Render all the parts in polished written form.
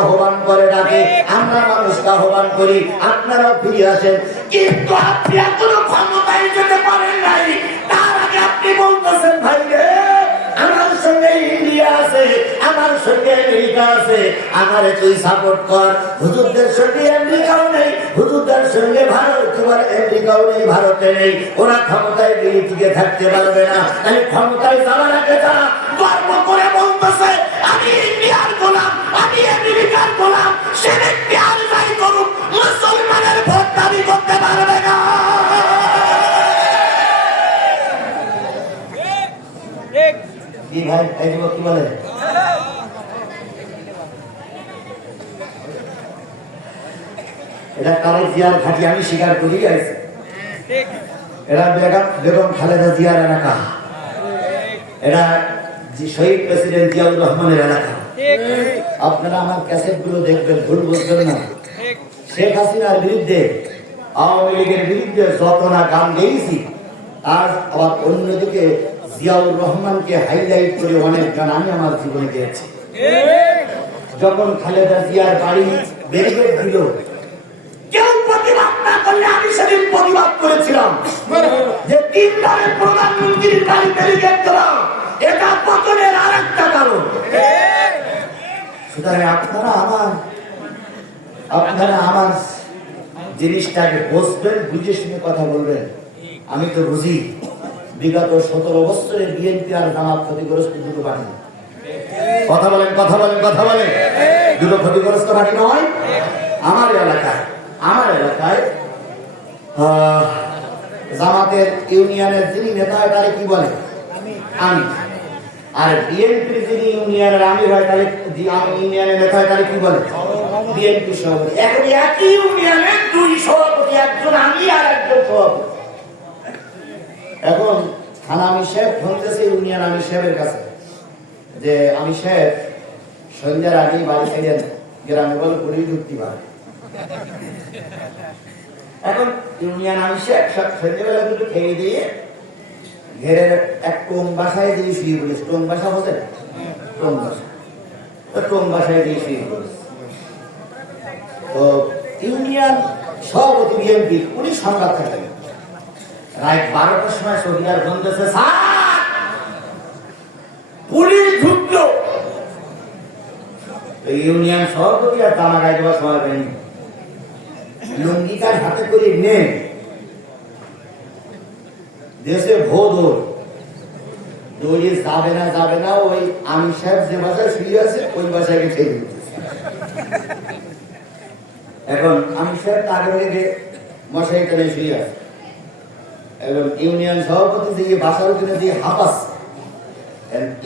আহ্বান করে ডাকে, আমরা মানুষকে আহ্বান করি, আপনারাও ফিরে আসেন। কিন্তু আপনি এখনো ক্ষমতায় যেতে পারেন নাই, তার আগে আপনি বলতেছেন ভাই রে আমার সঙ্গে ইন্ডিয়া আছে, আমার সঙ্গে আমেরিকা আছে, আমারে তুই সাপোর্ট কর। হুজুরদের সঙ্গে আমেরিকাও নেই, হুজুরদের সঙ্গে ভারত, তোমার আমেরিকাও নেই, ভারতে নেই, ওরা ক্ষমতায় গিয়ে টিকে থাকতে পারবে না। তাহলে ক্ষমতায় যাওয়ার আগে তারা গর্ব করে বলতেছে আমি ইন্ডিয়ার গোলাম, আমি আমেরিকার গোলাম, সে ব্যক্তি আর যাই করুক মুসলমানের ভোট দাবি করতে পারবে না। কি ভাই এই যুবক কি বলে? এটা কারো জিয়ার ঘাঁটি আমি স্বীকার করি আছে, এরা বেগম খালেদা জিয়ার এলাকা, এরা শহীদ প্রেসিডেন্ট জিয়াউর রহমানের এলাকা। আপনারা আমার ক্যাসেট গুলো দেখবেন, ভুল বুঝবেন না। শেখ হাসিনার বিরুদ্ধে, আওয়ামী লীগের বিরুদ্ধে যত না গান গেয়েছি, আর আবার অন্যদিকে জিয়াউর রহমানকে হাইলাইট করে অনেক গান আমি আমার জীবনে গেয়েছি। যখন খালেদা জিয়ার বাড়ি ব্যারিকেড দিল, কেউ প্রতিবাদ না করলে আমি সেদিন প্রতিবাদ করেছিলাম যে 3 দলের প্রধানমন্ত্রীর বাড়ি ব্যারিকেড দেওয়া এটা পতনের আরেকটা কারণ। সুতরাং আপনারা আমার জিনিসটাকে বুঝবেন, বুঝে শুনে কথা বলবেন। আমি তো বুঝি বিগত 17 বছরে বিএনপি আর জামাত ক্ষতিগ্রস্ত দুটো পার্টি। কথা বলেন দুটো ক্ষতিগ্রস্ত পার্টি নয়। আমার এলাকায় জামাতের ইউনিয়নের যিনি নেতা হয় তাহলে কি বলে আমি, আর বিএনপির যিনি ইউনিয়নের আমির হয় তাহলে ইউনিয়নের নেতা হয় তাহলে কি বলে বিএনপি সভাপতি। এখন একই ইউনিয়নের 2 সভাপতি, একজন আমি আর একজন সভাপতি। এখন থানা আমির সাহেব ফোন দিয়েছে ইউনিয়ন আমির সাহেবের কাছে যে আমির সাহেব সন্ধ্যার আগেই বাড়ি ছিলেন, গ্রামে বলে পুলিশ ঢুকতে পারে। এখন ইউনিয়ন আমির সাহেব সন্ধ্যাবেলা দুটো খেয়ে দিয়ে ঘেরের এক টোং বাসায় দিয়ে শুয়ে পড়েছে। টোং বাসা বলতে টোং বাসায় দিয়ে শুয়ে পড়েছে। তো ইউনিয়ন সভাপতি বিএনপি উনি সংবাদ থাকেন রাত 12টার সময় সরিয়ার বন্ধেছে পুলিশ ঢুকলো। ইউনিয়ন সভাপতি আর টানা গায়ে দেওয়ার সময় পায়নি, লুঙ্গিকার হাতে করে নে দেশে ভোদর দৌড়িয়ে যাবে না। ওই আমির সাহেব যে বাসায় শুয়ে আছে ওই বাসায় গিয়ে ঠেকে দিতেছে। এখন আমির সাহেব আগে থেকে মশাই টেনে শুয়ে আছে, এবং ইউনিয়ন সভাপতি দিয়ে বাসার উপরে দিয়ে হাঁপাস।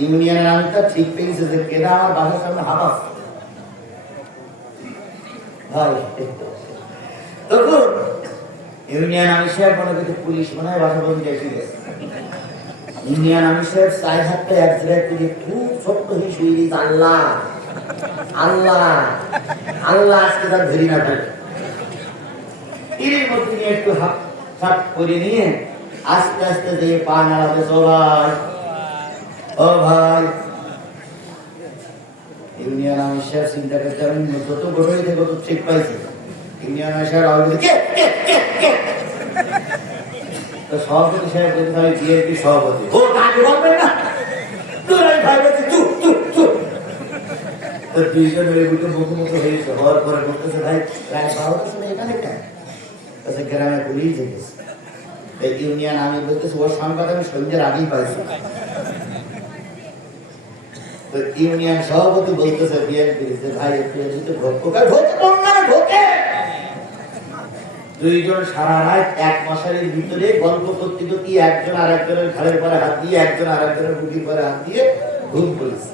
ইউনিয়নের আমিরটা ঠিক পেয়েছে যে কেনা আমার বাসার সামনে হাঁপাস। ভাই তখন ইউনিয়ন আমির সাহেব মনে করছে পুলিশ মনে হয় বাসা বন্ধু এসে গেছে। ইউনিয়ন আমির সাহেব 4 হাতটা এক জায়গায় থেকে খুব ছোট্ট হয়ে শুয়ে দিয়েছে, আল্লাহ আজকে তার ধরি না থাকে। এর মধ্যে নিয়ে একটু হাত ফাট করে নিয়ে আস্তে আস্তে দিয়ে পা নাড়াতে, ও ভাই ইউনিয়ন আমির সাহেব চিন্তা করতে আমি যত গভীর থেকে তত ঠিক পাইছি। ইউনিয়ন আমির সাহেব আগে তো সভাপতি সাহেব বলতে আমি বিএনপি সভাপতি, ও তাকে বলবেন না দুইজন মুখোমুখি হয়েছে। হওয়ার পরে বলতেছে ভাই প্রায় 12টার সময় এখানে কেন? গ্রামে পুলিশ গেছে। ইউনিয়ন আমি বলতেছি ওর সংবাদ আমি সন্ধ্যের আগেই পাইছি। ইউনিয়ন সভাপতি বলতেছে বিএনপি যে ভাই দুইজন সারা রাত এক মশারির ভিতরে গল্প করতে করতে একজন আর একজনের ঘাড়ের পরে হাত দিয়ে, একজন আর একজনের বুকের পরে হাত দিয়ে ঘুম পড়েছে।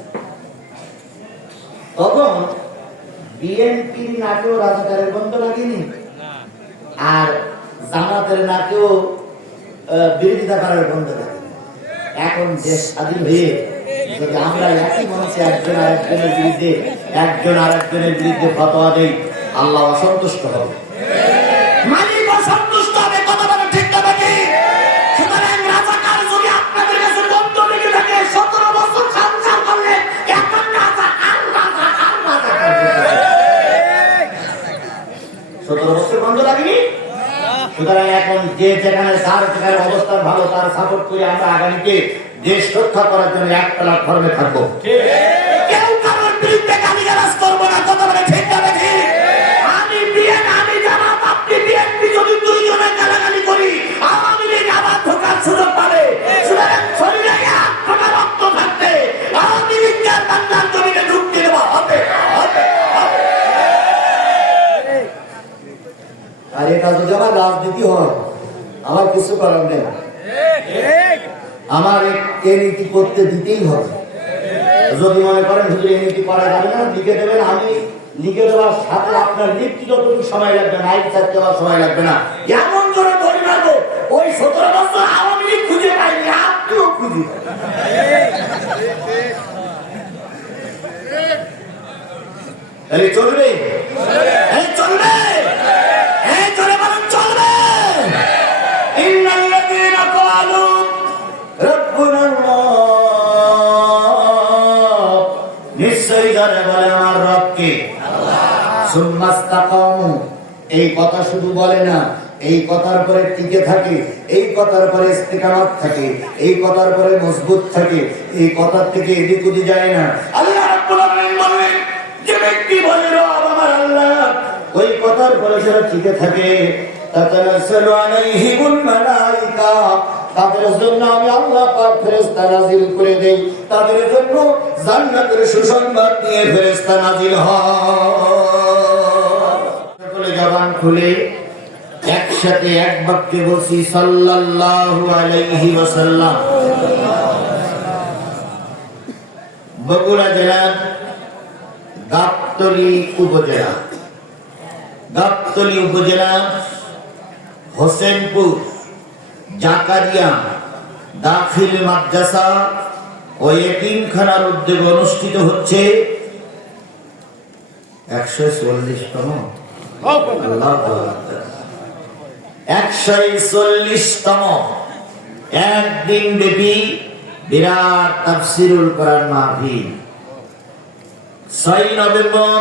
তখন বিএনপির নাকেও রাজাকারের গন্ধ লাগেনি, আর জামাতের নাকেও বিরোধিতা করার গন্ধ লাগেনি। এখন দেশ স্বাধীন হয়ে যদি আমরা একই মঞ্চে একজন আর একজনের বিরুদ্ধে ফতোয়া দেই, আল্লাহ অসন্তুষ্ট হবে, মালিক অসন্তুষ্ট হবে। কথা বলে ঠিক না বাকি? সুতরাং রাজাকার যদি আপনাদের কাছে গন্ধ লেগে থাকে, 17 বছর সংসার করলে এখন রাজাকার সুতরাং এখন যে যেখানে তার যেখানে অবস্থান ভালো তার সাপোর্ট করে আমরা আগামীতে দেশ রক্ষা করার জন্য একতলা ফর্মে থাকবো। কেউ কারোর বিরুদ্ধে গালিগালাজ করবো না, কথা বলে ঠিক যাবে ঠিক। আমি আমি জামাত, আপনি বিএনপি যদি দুইজনে গালাগালি করি আওয়ামী লীগ আবার ঢোকার সুযোগ পাবে। সুতরাং শরীরে এক ফোঁটা রক্ত থাকতে আওয়ামী লীগকে বাংলার জমিনে ঢুকতে দেওয়া হবে। আর এটা যদি আমার রাজনীতি হয় আমার কিছু করার নেই, আমার এই নীতি করতে দিতেই হবে। যদি মনে করেন হুজুর এই নীতি করা যাবে না, লিখে দেবেন, আমি লিখে দেওয়ার সাথে আপনার লিখতে যতটুকু সময় লাগবে না, আইন চার দেওয়ার সময় লাগবে না। এমন জোরে ধরে মারবো ওই 17 বছর আওয়ামী লীগ খুঁজে পাইনি, আপনিও খুঁজে তাহলে চলবে, চলবে, চলে বলুন চলবে। ইন্নাল্লাযীনা ক্বালু রাব্বুনাল্লাহ, নিশ্চয়ই যারা বলে আমার রবকে আল্লাহ, সুম্মাস্তাকামু, এই কথা শুধু বলে না, এই কথার পরে টিকে থাকে, এই কথার পরে ইস্তিকামাত থাকে, এই কথার পরে মজবুত থাকে, এই কথার থেকে এদিক ওদিক যায় না। আল্লাহ রাব্বুল আলামিন বলেন যে ব্যক্তি বলে রব আমার আল্লাহ, ওই কথার পরে যারা টিকে থাকে তাতানাজ্জালু আলাইহিমুল মালায়েকা, তাদের জন্য আমি আল্লাহ পাক ফেরেশতা নাযিল করে দেই, তাদের জন্য জান্নাতের সুসংবাদ নিয়ে ফেরেশতা নাযিল হয়। সকলে জবান খুলে একসাথে এক বাক্যে বলছি সাল্লাল্লাহু আলাইহি ওয়াসাল্লাম। বগুড়া জেলার গাবতলী উপজেলা, গাবতলী উপজেলা হোসেনপুর জাকারিয়া দাখিল মাদ্রাসা ও এতিমখানার উদ্যোগে অনুষ্ঠিত হচ্ছে 140তম 140তম একদিন ব্যাপী বিরাট তাফসীরুল কোরআন মাহফিল 6 নভেম্বর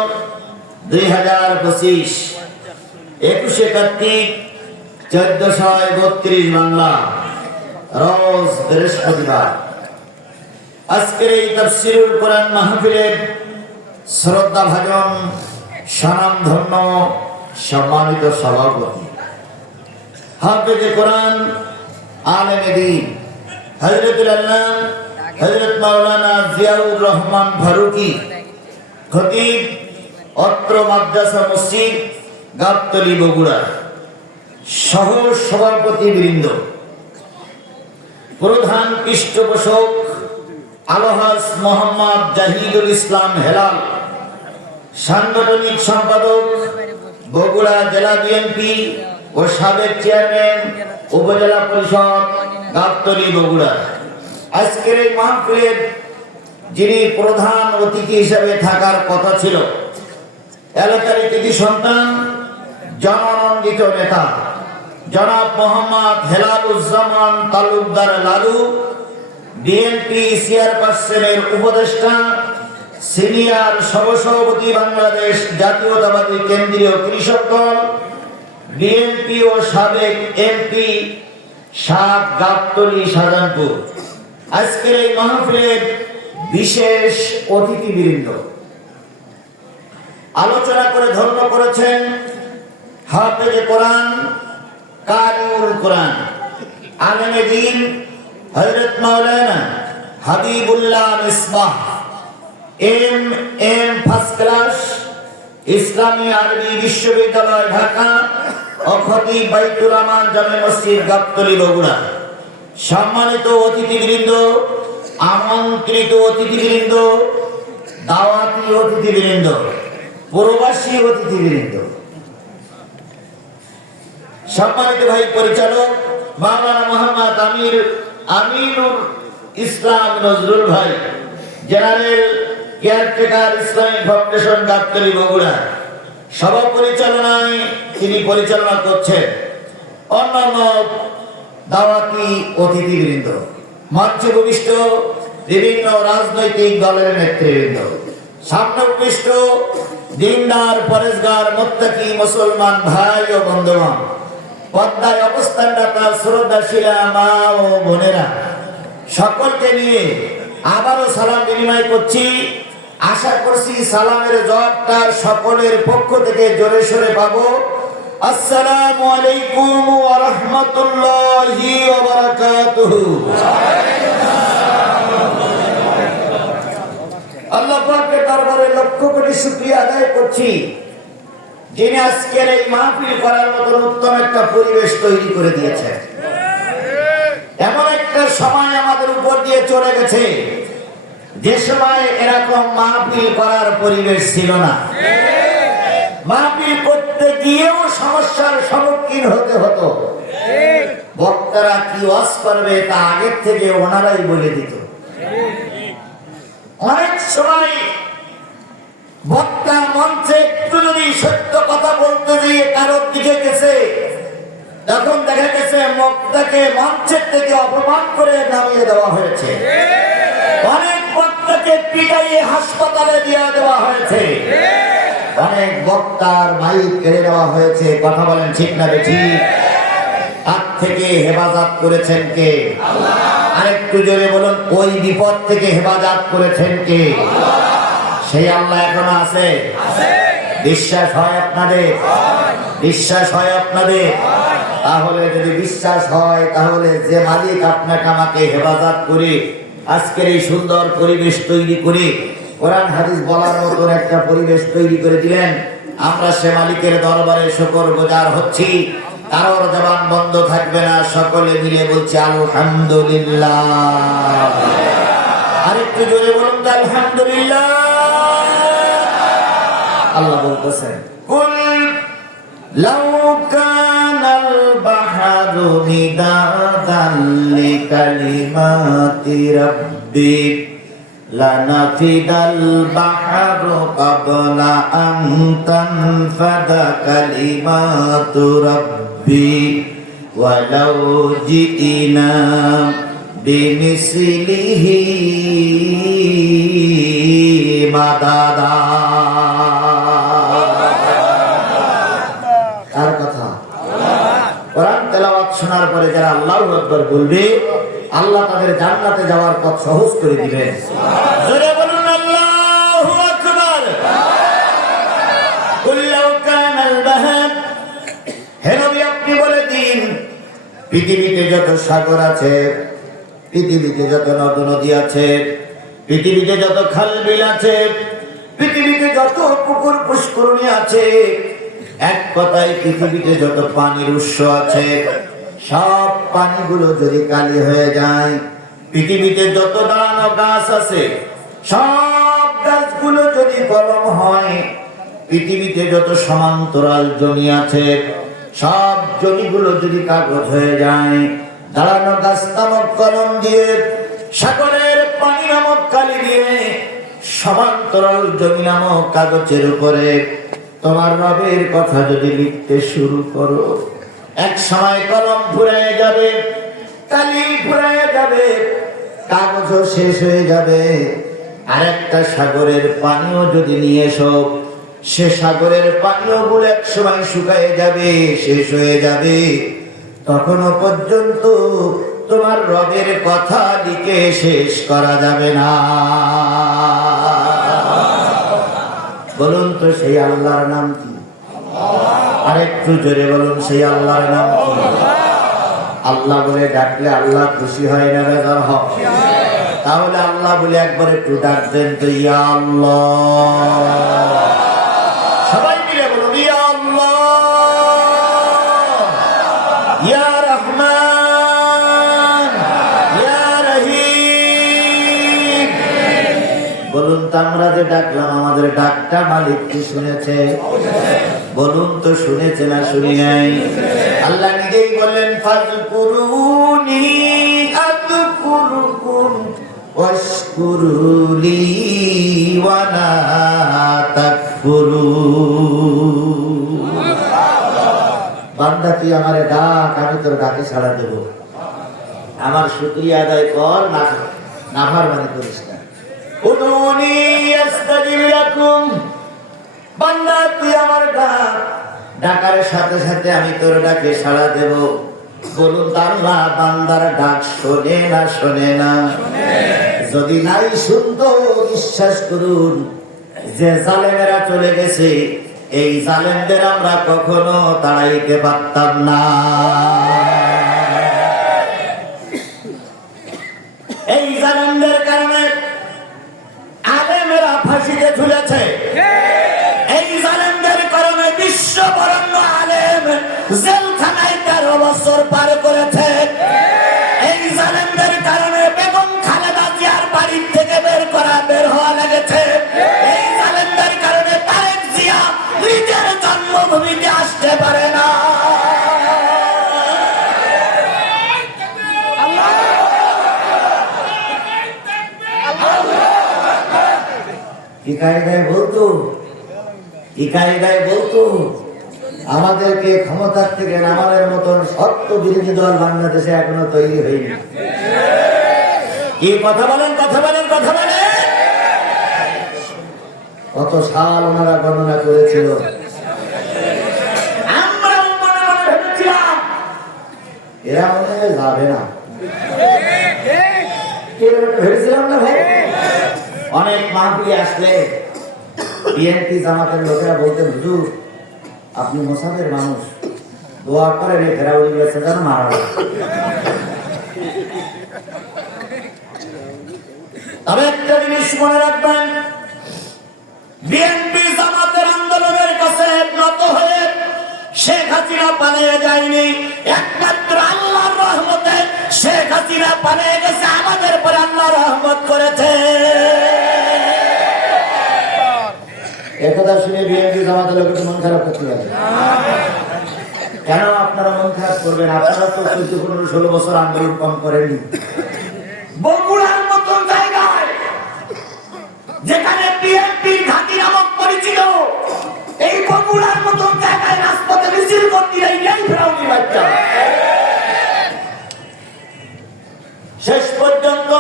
2025, 21 কার্তিক 1432 বাংলা, রোজ বৃহস্পতিবার। আজকের এই তাফসীরুল কোরআন মাহফিলের শ্রদ্ধাভাজন স্বনামধন্য সম্মানিত সভাপতি হাফেজে কোরআন আলেমে দ্বীন হযরতুল আল্লাহ হযরত মাওলানা জিয়াউর রহমান ফারুকী, খতিব অত্র মাদ্রাসা মসজিদ গাবতলী বগুড়া, সহ সভাপতি বৃন্দ, প্রধান পৃষ্ঠপোষক আলহাজ মোহাম্মদ জাহিদুল ইসলাম হেলাল, সাংগঠনিক সম্পাদক বগুড়া জেলা বিএনপি ও সাবেক চেয়ারম্যান উপজেলা পরিষদ গাবতলী বগুড়া। আজকের এই মাহফিলের যিনি প্রধান অতিথি হিসেবে থাকার কথা ছিল, এলাকার কৃতি সন্তান জননন্দিত নেতা জনাব মোহাম্মদ হেলালুজ্জামান তালুকদার লালু, বিএনপি চেয়ারপারসনের উপদেষ্টা, সিনিয়র সহসভাপতি বাংলাদেশ জাতীয়তাবাদী কেন্দ্রীয় কৃষক দল, বিএনপি ও সাবেক এমপি সাত গাবতলী শাহজাহানপুর। আজকের এই মাহফিলের বিশেষ অতিথিবৃন্দ আলোচনা করে ধন্য করেছেন হাফেজে কোরআন, কারিউল কোরআন, আলেমে দ্বীন হযরত মাওলানা Habibullah Misbah, M first class, Islami Arabi বিশ্ববিদ্যালয় ঢাকা ও খতিব বাইতুল আমান জামে মসজিদ গাবতলী বগুড়া। সম্মানিত অতিথিবৃন্দ, আমন্ত্রিত অতিথিবৃন্দ, দাওয়াতি অতিথিবৃন্দ, প্রবাসী অতিথিবৃন্দ, সম্মানিত ভাই পরিচালক মাওলানা মোহাম্মদ আমিনুর ইসলাম নজরুল ভাই, general caretaker Islamic foundation Gabtali Bogura, সভা পরিচালনায় তিনি পরিচালনা করছেন, অন্যান্য দাওয়াতি অতিথিবৃন্দ, মঞ্চে উপবিষ্ট বিভিন্ন রাজনৈতিক দলের নেতৃবৃন্দ, সামনে উপবিষ্ট দিনদার পরেশগার মুত্তাকি মুসলমান ভাই ও বন্ধুগণ, পদ্মায় অবস্থানরত শ্রদ্ধাশীলা মা ও বোনেরা, সকলকে নিয়ে আবারও সালাম বিনিময় করছি। আশা করছি সালামের জবাবটা সকলের পক্ষ থেকে জোরে সোরে পাবো। আসসালামু আলাইকুম ওয়া রাহমাতুল্লাহি ওয়া বারাকাতুহু। আল্লাহ পাকের দরবারে লক্ষ কোটি শুকরিয়া আদায় করছি, যিনি আজকের এই মাহফিল করার মতো উত্তম একটা পরিবেশ তৈরি করে দিয়েছে। এমন একটা সময় আমাদের উপর দিয়ে চলে গেছে যে সময় এরকম মাহফিল করার পরিবেশ ছিল না। মাহফিল করতে গিয়েও সমস্যার সম্মুখীন হতে হতো। বক্তারা কি ওয়াজ করবে তা আগের থেকে ওনারাই বলে দিত। অনেক সময় বক্তা মঞ্চে একটু যদি সত্য কথা বলতে গিয়ে কারোর দিকে গেছে, তখন দেখা গেছে বক্তাকে মঞ্চের থেকে অপমান করে নামিয়ে দেওয়া হয়েছে। অনেক বক্তাকে পিটাইয়ে হাসপাতালে দিয়ে দেওয়া হয়েছে। অনেক বক্তার মাইক কেড়ে নেওয়া হয়েছে। কথা বলেন ঠিক না ঠিক? তার থেকে হেফাজত করেছেন কে? আরেকটু জোরে বলুন, ওই বিপদ থেকে হেফাজত করেছেন কে? সেই আল্লাহ এখনো আছে। বিশ্বাস হয় আপনাদের? বিশ্বাস হয় আপনাদের? তাহলে যদি বিশ্বাস হয়, তাহলে যে মালিক আপনাকে আমাকে হেফাজত করে আজকের এই সুন্দর পরিবেশ তৈরি করে কোরআন হাদিস বলার মতন একটা পরিবেশ তৈরি করে দিলেন, আমরা সে মালিকের দরবারে শুকরগুজার হচ্ছি। কারোর জবান বন্ধ থাকবে না, সকলে মিলে বলছি আলহামদুলিল্লাহ। আরেকটু জোরে বলুন তো আলহামদুলিল্লাহ। আল্লাহ বলতেছেন, কুল লাউ কানাল বাহরু মিদাদান লিকালিমাতি রাব্বি লানাফিদাল বাহরু ক্বাবলা আন তানফাদা কালিমাতু রাব্বি ওয়ালাউ জিইনা বিমিসলিহি মাদাদা। কার কথা? কোরআন তেলাওয়াত শোনার পরে যারা আল্লাহু আকবার বলবে, আল্লাহ তাদের জান্নাতে যাওয়ার পথ সহজ করে দিবেন। জোরে বলুন আল্লাহু আকবার। কুল লাউ কানাল বাহর, হে নবী আপনি বলে দিন, পৃথিবীতে যত সাগর আছে, পৃথিবীতে যত নদ নদী আছে, পৃথিবীতে যত খাল বিল আছে, পৃথিবীতে যত পুকুর পুষ্করণী আছে, এক কথায় পৃথিবীতে যত পানির উৎস আছে, সব পানিগুলো যদি কালি হয়ে যায়, পৃথিবীতে যত দাঁড়ানো গাছ আছে, সব গাছগুলো যদি কলম হয়, পৃথিবীতে যত সমান্তরাল জমি আছে, সব জমিগুলো যদি কাগজ হয়ে যায়, দাঁড়ানো গাছ নামক কলম দিয়ে, সাগরের পানি নামক কালি দিয়ে, সমান্তরাল জমি নামক কাগজের উপরে তোমার রবের কথা যদি লিখতে শুরু করো, এক সময় কলম ফুরায় যাবে, কালি ফুরায় যাবে, কাগজও শেষ হয়ে যাবে। আরেকটা সাগরের পানিও যদি নিয়ে এসো, সে সাগরের পানিও গুলো এক সময় শুকায় যাবে, শেষ হয়ে যাবে। তখনও পর্যন্ত তোমার রবের কথা লিখে শেষ করা যাবে না। বলুন তো সেই আল্লাহর নাম কি? আরেকটু জোরে বলুন, সেই আল্লাহর নাম কি? আল্লাহ বলে ডাকলে আল্লাহ খুশি হয় না বেজার হয়? তাহলে আল্লাহ বলে একবার একটু ডাকবেন তো, ইয়া আল্লাহ। সবাই মিলে বলুন, ইয়া আল্লাহ, ইয়া রহমান, ইয়া রহিম। বলুন তো আমরা যে ডাকলাম, আমাদের ডাকটা মালিক কি শুনেছে? বলুন তো শুনেছে না শুনি নাই? আল্লাহ নিজেই বললেন, ফাযকুরুনি আযকুরুকুম ওয়াশকুরুলি ওয়া লা তাকফুরুন। বান্দা তুই আমারে ডাক, আমি তোর ডাকে সাড়া দেব। আমার শুকরিয়া আদায় কর, নাফরমানি করিস না। উদুনি আস্তাজিব লাকুম। বান্দা তুই আমার ডাক, ডাকার সাথে সাথে আমি তোর ডাকে সাড়া দেব। বলুন আল্লাহ বান্দার ডাক শোনে না শোনে না? যদি নাই শুনতো বিশ্বাস করুন যে জালেমেরা চলে গেছে, এই জালেমদের আমরা কখনো তাড়াইতে পারতাম না। এই জালেমদের কারণে আলেমেরা ফাঁসিতে ঝুলেছে। এই জালেমদের কারণে বিশ্ব বরেণ্য আলেম জেলখানায় 13 বছর পার করেছে। এই জালেমদের কারণে বেগম খালেদা জিয়ার বাড়ি থেকে বের হওয়া লেগেছে। এই জালেমদের কারণে তারেক জিয়া নিজের জন্মভূমিতে আসতে পারে না। কি কায়দায় বলতো আমাদেরকে ক্ষমতার থেকে নামানোর মতন সত্য বিরোধী দল বাংলাদেশে এখনো তৈরি হয়নি। কি কথা বলেন? কত সাল ওনারা বর্ণনা করেছিল। আমরাও মনে মনে ভেবেছিলাম এরা মনে হয় যাবে না, ভেবেছিলাম না ভাই। অনেক মাহফিলে আসলে বিএনপি জামাতের লোকেরা বলতেন, হুজুর আপনি মোসাফের মানুষ, দোয়া করেন এই ফেরাউল গেছে যেন মারা যায়। তবে একটা জিনিস মনে রাখবেন, বিএনপি জামাতের আন্দোলনের কাছে নত হয়ে শেখ হাসিনা পালিয়ে যায়নি। একমাত্র আল্লাহর রহমতে শেখ হাসিনা পালিয়ে গেছে, আমাদের পরে আল্লাহ রহমত করেছে। একথা শুনে বিএনপি জামাতের লোকের মন খারাপ করতে পারে কেন? আপনারা মন খারাপ করবেন? আপনারা তো 14-15-16 বছর আন্দোলন কম করেননি। বগুড়ার মতন জায়গায় যেখানে বিএনপি ঘাঁটি নামক পরিচিত, এই বগুড়ার মতন জায়গায় রাজপথে মিছিল করতে এই ফেরাউনি বাচ্চা। শেষ পর্যন্ত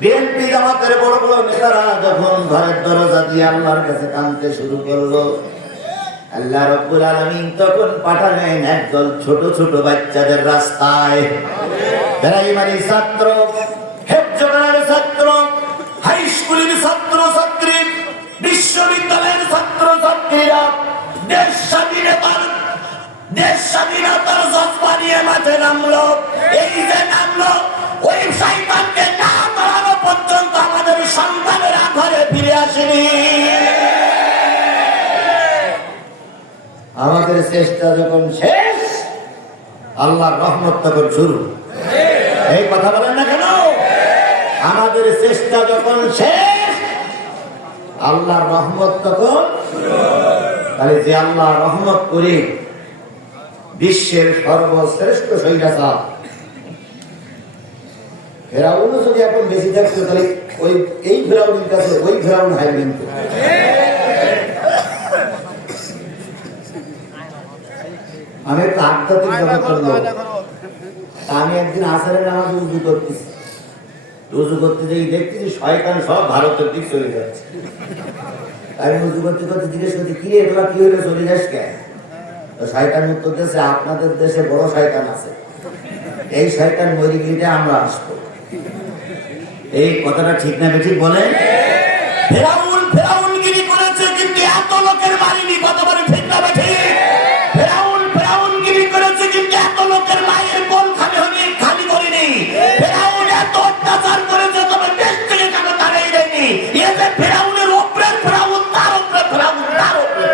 বিএনপি জামাতের বড় বড় নেতারা যখন ঘরের দরজা দিয়ে আল্লাহর কাছে কাঁদতে শুরু করলো, আল্লাহ রাব্বুল আলামিন তখন পাঠালেন একদল ছোট ছোট বাচ্চাদের রাস্তায়। প্রাইমারি ছাত্র, হেফজখানার ছাত্র, হাই স্কুলের ছাত্র ছাত্রী, বিশ্ববিদ্যালয়ের ছাত্র ছাত্রীরা দেশ স্বাধীনতার জজ্বা নিয়ে মাঠে নামলো। এই যে নামলো, ওই শয়তানকে না তাড়ানো পর্যন্ত আমাদের সন্তানেরা ঘরে ফিরে আসেনি। আমাদের চেষ্টা যখন শেষ, আল্লাহর রহমত তখন শুরু। এই কথা বলেন না কেন? আমাদের চেষ্টা যখন শেষ, আল্লাহর রহমত তখন। তাহলে যে আল্লাহ রহমত করে বিশ্বের সর্বশ্রেষ্ঠ স্বৈরাচার ফেরাউনও যদি এখন বেশি থাকতো, তাহলে এই ফেরাউনের কাছে ওই ফেরাউন হারবেন। আমি একটা আধ্যাত্মিক ব্যাপার করবো। আমি একদিন আসরের নামাজ উজু করতে যেয়ে দেখতেছি শয়তান সব ভারতের দিক চলে যাচ্ছে। আমি উজু করতে জিজ্ঞেস করছি, কি এগুলা কি হইলে চলে যাস কেন? শয়তান উত্তর দিয়েছে, আপনাদের দেশে বড় শয়তান আছে, এই শয়তান মরে গিয়ে আমরা আসবো। এই কথাটা ঠিক না বেঠিক বলে? ফেরাউনগিরি করেছে, কিন্তু এত লোকের মারিনি। কথা বলে ঠিক না বেঠিক? ফেরাউনগিরি করেছে, কিন্তু এত লোকের মায়ের কোল খালি করিনি। ফেরাউন এত অত্যাচার করেছে, তবে দেশ থেকে কেন তাড়াই দেয়নি? এ যে ফেরাউনের উপরে ফেরাউন, তার উপরে ফেরাউন, তার উপরে।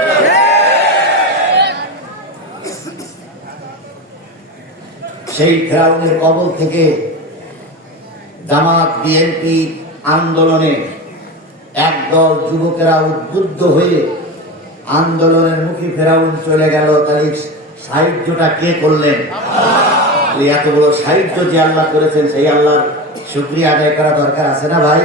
সেই ফেরাউনের কবল থেকে জামাত বিএনপি আন্দোলনে একদল যুবকেরা উদ্বুদ্ধ হয়ে আন্দোলনের মুখী ফেরাউন চলে গেল। তাহলে সাহায্যটা কে করলেন? এত বড় সাহায্য যে আল্লাহ করেছেন, সেই আল্লাহর শুকরিয়া আদায় করা দরকার আছে না ভাই?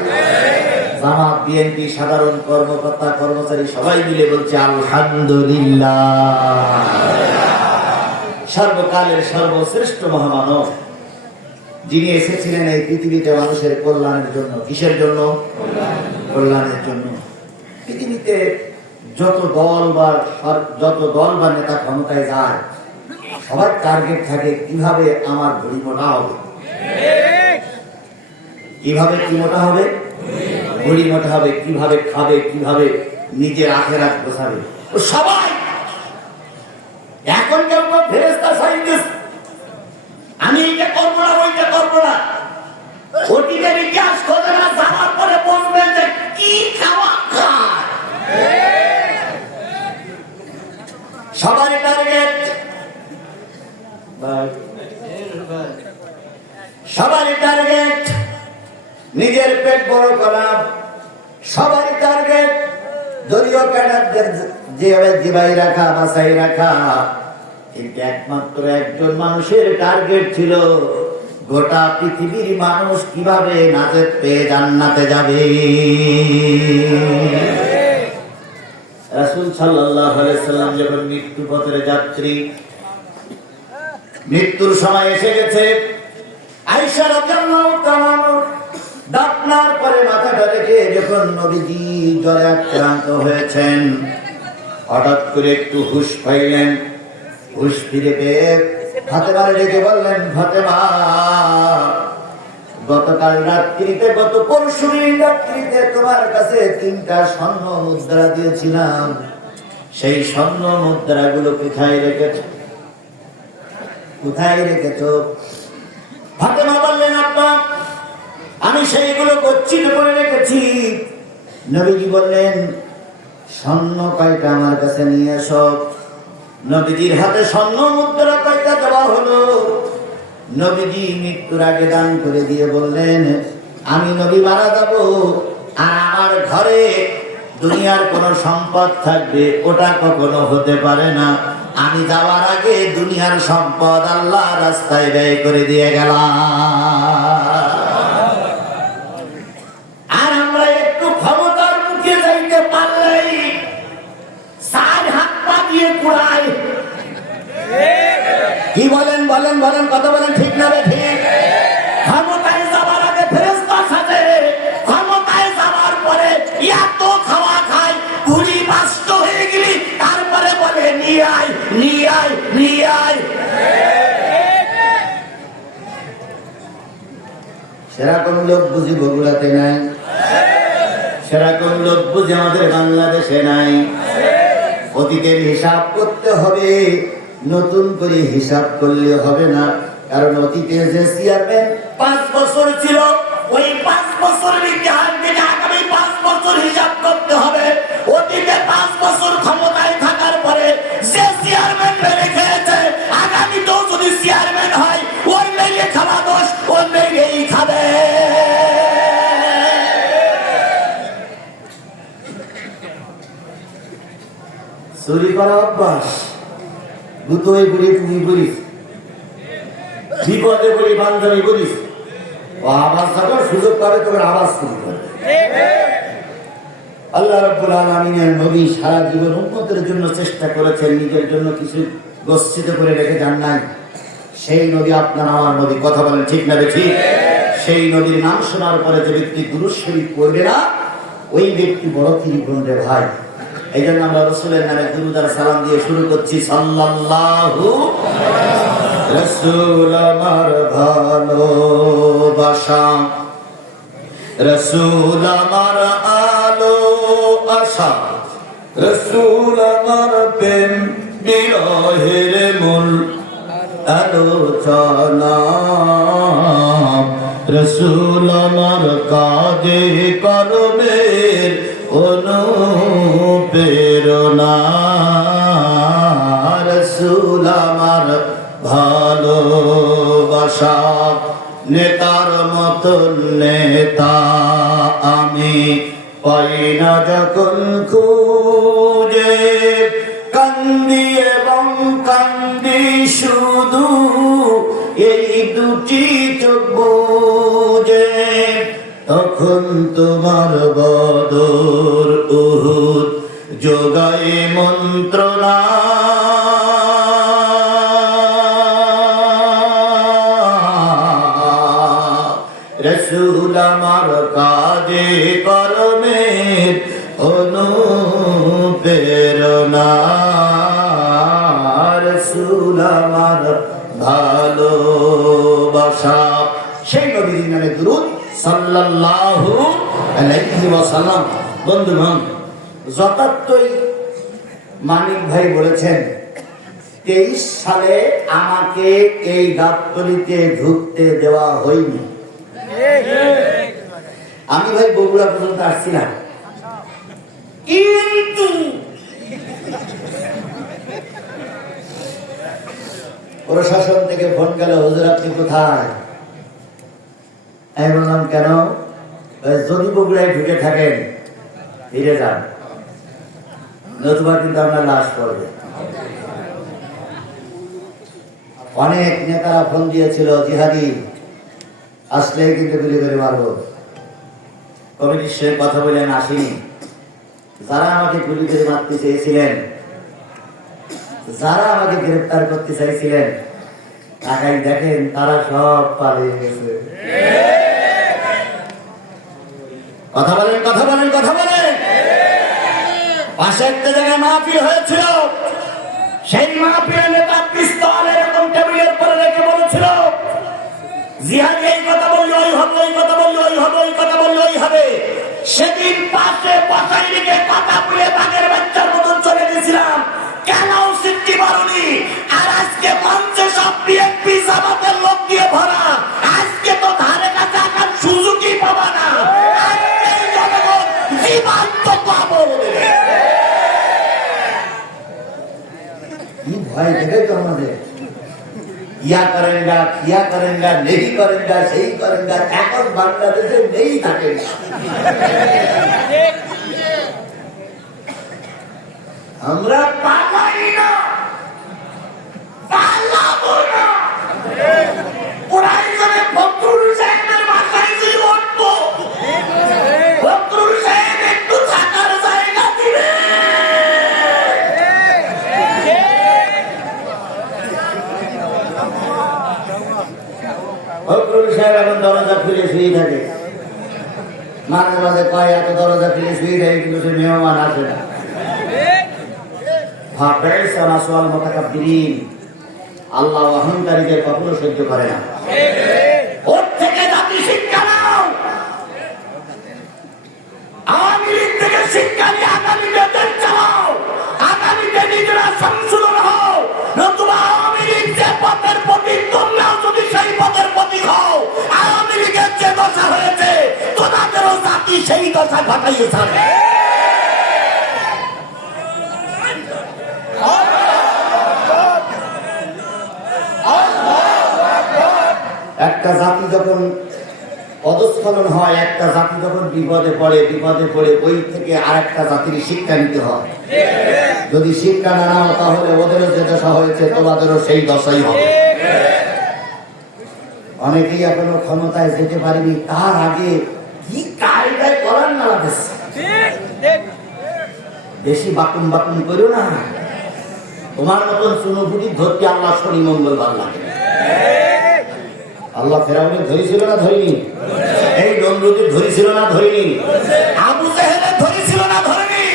জামাত বিএনপি সাধারণ কর্মকর্তা কর্মচারী সবাই মিলে বলছে আলহামদুলিল্লাহ। সর্বকালের সর্বশ্রেষ্ঠ মহামানব যিনি এসেছিলেন এই পৃথিবীতে মানুষের কল্যাণের জন্য। কিসের জন্য? কল্যাণের জন্য। পৃথিবীতে যত দল বা নেতা ক্ষমতায় যায়, সবার টার্গেট থাকে কিভাবে আমার ভুঁড়ি মোটা হবে, কিভাবে কি মোটা হবে, ভুঁড়ি মোটা হবে, কিভাবে খাবে, কিভাবে নিজের আখেরাত গোছাবে। সবাই এখন কেউ ফেরেশতা সাইন্টিস্ট, আমি এটা করবো না ওইটা করবো না, অতীতের ইতিহাস খোঁজে না, জানার পরে বলবেন যে কি খাওয়া খায়। সবারই টার্গেট, সবারই টার্গেট নিজের পেট বড় করা, সবারই টার্গেট দলীয় ক্যাডারদের যেভাবে জিবাই রাখা, বাসাই রাখা। কিন্তু একমাত্র একজন মানুষের টার্গেট ছিল গোটা পৃথিবীর মানুষ কিভাবে নাজাত পেয়ে জান্নাতে যাবে। রাসূল সাল্লাল্লাহু আলাইহি সাল্লাম যখন মৃত্যু পথের যাত্রী, মৃত্যুর সময় এসে গেছে, আয়েশা রাদিয়াল্লাহু তাআলা দাফনার পরে মাথাটা রেখে যখন নবীজি জ্বরে আক্রান্ত হয়েছেন, হঠাৎ করে একটু হুঁশ পাইলেন। হুঁশ ফিরে পেয়ে ফাতেমার ডেকে বললেন, ফাতেমা, গতকাল রাত্রিতে, গত পরশু রাত্রিতে তোমার কাছে 3টা স্বর্ণ মুদ্রা দিয়েছিলাম, সেই স্বর্ণ মুদ্রাগুলো কোথায় রেখেছ, কোথায় রেখেছ? ফাতেমা বললেন, আব্বা, আমি সেইগুলো গচ্ছিত করে রেখেছি। নবীজি বললেন, স্বর্ণ কয়টা আমার কাছে নিয়ে এসো। নবীজির হাতে স্বর্ণ মুদ্রা কয়টা দেওয়া হলো। নবীজি মৃত্যুর আগে দান করে দিয়ে বললেন, আমি নবী মারা যাব, আর আমার ঘরে দুনিয়ার কোন সম্পদ থাকবে, ওটা কখনো হতে পারে না। আমি যাওয়ার আগে দুনিয়ার সম্পদ আল্লাহ রাস্তায় ব্যয় করে দিয়ে গেলাম। আর আমরা একটু ক্ষমতার মুখে যাইতে পারলেই সার হাত পা দিয়ে কুড়াই। কি বলেন বলেন বলেন, কথা বলেন, ঠিক না রে ঠিক? ক্ষমতায় যাওয়ার আগে ফেরেশতা সাজে, ক্ষমতায় যাওয়ার পরে এত খাওয়া খায়, পুরি বাস্ত হয়ে গেলি, তারপরে বলে নিয়ে আয় নিয়ে আয় নিয়ে আয়। সেরকম লোক বুঝি বগুড়াতে নাই, সেরকম লোক বুঝি আমাদের বাংলাদেশে নাই। অতীতের হিসাব করতে হবে, নতুন করে হিসাব করলে হবে না। কারণ অতীতে যে চেয়ারম্যান 5 বছর ছিল, ওই 5 বছরের ইতিহাস থেকে আগামী 5 বছর হিসাব করতে হবে। অতীতে 5 বছর ক্ষমতায় থাকার পরে যে চেয়ারম্যান মেরে খেয়েছে, আগামীতেও যদি চেয়ারম্যান হয়, ওর মেরে খাওয়া দোষ, ওর মেরেই খাবে। চুরি করা অভ্যাস, গুতোয় গুড়ি তুমি বলিস, বিপদে বলি বান্ধবী বলিস, ও আওয়াজ থাকার সুযোগ পাবে, তোমার আওয়াজ শুরু করবে। আল্লাহ রাব্বুল আলামিনের নবী সারা জীবন উম্মতের জন্য চেষ্টা করেছেন, নিজের জন্য কিছু গচ্ছিত করে রেখে যান নাই। সেই নবী আপনার আমার নবী, কথা বলেন ঠিক না ঠিক? সেই নবীর নাম শোনার পরে যে ব্যক্তি দুরূদ শরীফ পড়বে না, ওই ব্যক্তি বড় কৃপণ রে ভাই। এই জন্য আমরা রাসূলের নামে দুরূদ আর সালাম দিয়ে শুরু করছি, সাল্লাল্লাহু। রাসূল আমার ভালোবাসা, রাসূল আমার আলো আশা, রাসূল আমার প্রেম বিরহের মূল আলোচনা, রাসূল আমার কাজে কর্মের অনুপ্রেরণা, রাসূল আমার ভালোবাসা। নেতার মতন নেতা আমি পাই না যখন খুঁজে, কান্দি এবং কান্দি শুধু এই দুটি চোখ বুজে, তখন তোমার বদর উহুদ যোগায় মন্ত্রণা, রাসূল আমার কাজে কর্মের অনুপ্রেরণা। সাল্লাল্লাহু আলাইহি ওয়াসাল্লাম। বন্ধুগণ, যথার্থই মানিক ভাই বলেছেন 23 সালে আমাকে এই গাবতলীতে ঢুকতে দেওয়া হয়নি। আমি ভাই বগুড়া পর্যন্ত আসছিলাম, কিন্তু প্রশাসন থেকে ফোন গেল, হুজুর আপনি কোথায়? আমি বললাম কেন? যদি বগুড়ায় ঢুকে থাকেন ফিরে যান, নতুবা কিন্তু আপনার লাশ পড়বে। অনেক নেতারা ফোন দিয়েছিল, জিহাদি আসলেই কিন্তু গুলি করে মারবো। কমিটির সঙ্গে কথা বলেন, আসিনি। যারা আমাকে গুলি করে মারতে চেয়েছিলেন, যারা আমাকে গ্রেফতার করতে চাইছিলেন, তাকাই দেখেন তারা সব পালিয়ে গেছে। কথা বলেন, কথা বলেন, কথা বলেন। পাশে একটা জায়গায় মাহফিল হয়েছিল, সেই মাহফিলের নেতা পিস্তল এরকম টেবিলের পরে রেখে বলেছিল, জিহাদ এই কথা বললে ওই হবে, ওই কথা বললে ওই হবে, ওই কথা বললে ওই হবে। সেদিন পাশে বসাই রেখে কথা বলে বাঘের বাচ্চার মতন চলে গেছিলাম, কেন সিটি মারুনি? আর আজকে মঞ্চে সব বিএনপি জামাতের লোক দিয়ে ভরা, আজকে তো ধারে কাছে আকার সুযোগই পাবা না। জীবন্ত পাবো ভয় দেখে তো আমাদের ইয়া করেঙ্গা, কিয়া করেঙ্গা, নেই করেঙ্গা, সেই করেঙ্গা, এখন বাংলাদেশে নেই থাকে। আমরা পালাই না, পালাবো না। প্রয়োজনে ফখরুল সাহেবের বাসায় যে উঠবো, ফখরুল সাহেব একটু থাকার জায়গা দিবে। ফখরুল সাহেব এখন দরজা খুলে শুয়ে থাকে, মাঝে মাঝে কয় এত দরজা খুলে শুয়ে থাকে, কিন্তু সে মেহমান আসে না। আল্লাহ অহংকারীদের কখনো সহ্য করে না। ওর থেকে জাতি শিক্ষা নাও, আওয়ামী লীগ থেকে শিক্ষা নিয়ে আগামী দেশ চালাও, আগামীতে নিজেরা সংশোধন হও, নতুবা আওয়ামী লীগ যে পথের প্রতীক, তোমরাও যদি সেই পথের প্রতীক হও, আওয়ামী লীগের যে দশা হয়েছে তোমাদেরও জাতি সেই দশা ঘটাইয়ে ছাড়বে। একটা জাতি যখন পদস্খলন হয়, একটা জাতি যখন বিপদে পড়ে ওই থেকে আরেকটা জাতির শিক্ষা নিতে হয়। যদি শিক্ষা না নাও, তাহলে ওদেরও যে দশা হয়েছে তোমাদেরও সেই দশাই হবে। অনেকেই এখনো ক্ষমতায় যেতে পারেনি, তার আগে কি কায়দায় করার না বেশি বাকুম বাকুম করো না। তোমার মতন চুনোপুটি ধরতে আল্লাহ শনি মঙ্গলবার লাগে। আল্লাহ ফেরাউনকে ধরেছিল না ধরেনি? এই নমরুদকে ধরেছিল না ধরেনি? আবু জেহেলকে ধরেছিল না ধরেনি?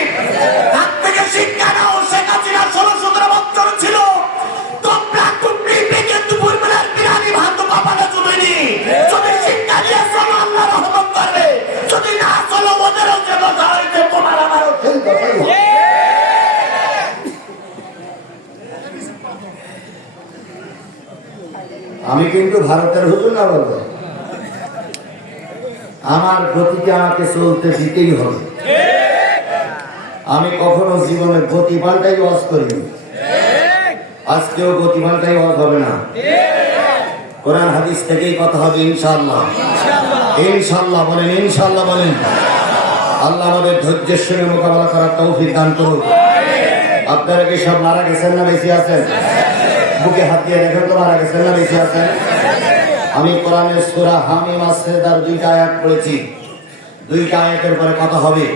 তার থেকে শিক্ষা নাও। শেখ হাসিনা 16-17 বছর ছিল, তোমরা টুকরি পেকে দুপুর বেলার বিরানি ভাত পাপাটা চুবেনি। যদি শিক্ষা দিয়ে চলো, আল্লাহ রহমত করবে। যদি না চলো, ওদেরও যে কথা হয়েছে তোমার আমারও সেই কথাই হবে। আমি কিন্তু ভারতের হুজুর না বলবো, আমার গতিকে আমাকে চলতে দিতেই হবে। আমি কখনো জীবনে গতি পাল্টাই ওয়াজ করিনি, আজকেও গতি পাল্টাই ওয়াজ হবে না। কোরআন হাদিস থেকেই কথা হবে ইনশাআল্লাহ। ইনশাআল্লাহ বলেন, ইনশাআল্লাহ বলেন। আল্লাহ আমাদের ধৈর্যের সঙ্গে মোকাবেলা করার তৌফিক দান করুন। আপনারা কি সব মারা গেছেন না বেশি আছেন? বুকে হাত দিয়ে দেখেন তো মারা গেছেন না বেশি আছেন? আমি কোরআনের সূরা হামিম আস-সাজদার 2টা আয়াত পড়েছি। 2টা আয়াতের পরে কথা হবে।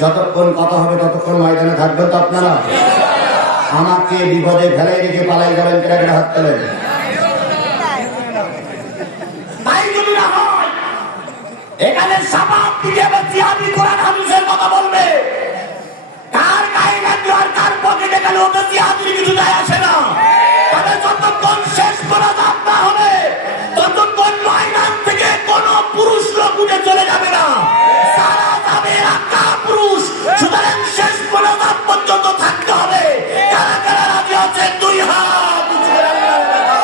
যতক্ষণ কথা হবে ততক্ষণ ময়দানে থাকবেন তো আপনারা? আমাকে বিপদে ফেলাই রেখে পালাই যাবেন, কেটে কেটে হাত তোলেন। এখানে সাবাব দিকে জিহাদি কোরআন হাদিসের কথা বলবে, কার গায়ে লাগলো আর কার পকেটে গেল, ওদের জিহাদির কিছু যায় আসে না। তবে যতক্ষণ শেষ করা যাবে হবে, ততক্ষণ ময়দান থেকে কোন পুরুষ লোক আগুনে চলে যাবে না, সারা যাবে একটা পুরুষ। সুতরাং শেষ মনোভাব পর্যন্ত থাকতে হবে। কারা কারা রাজি আছেন দুই হাত উঁচু করে আল্লাহর দেখা।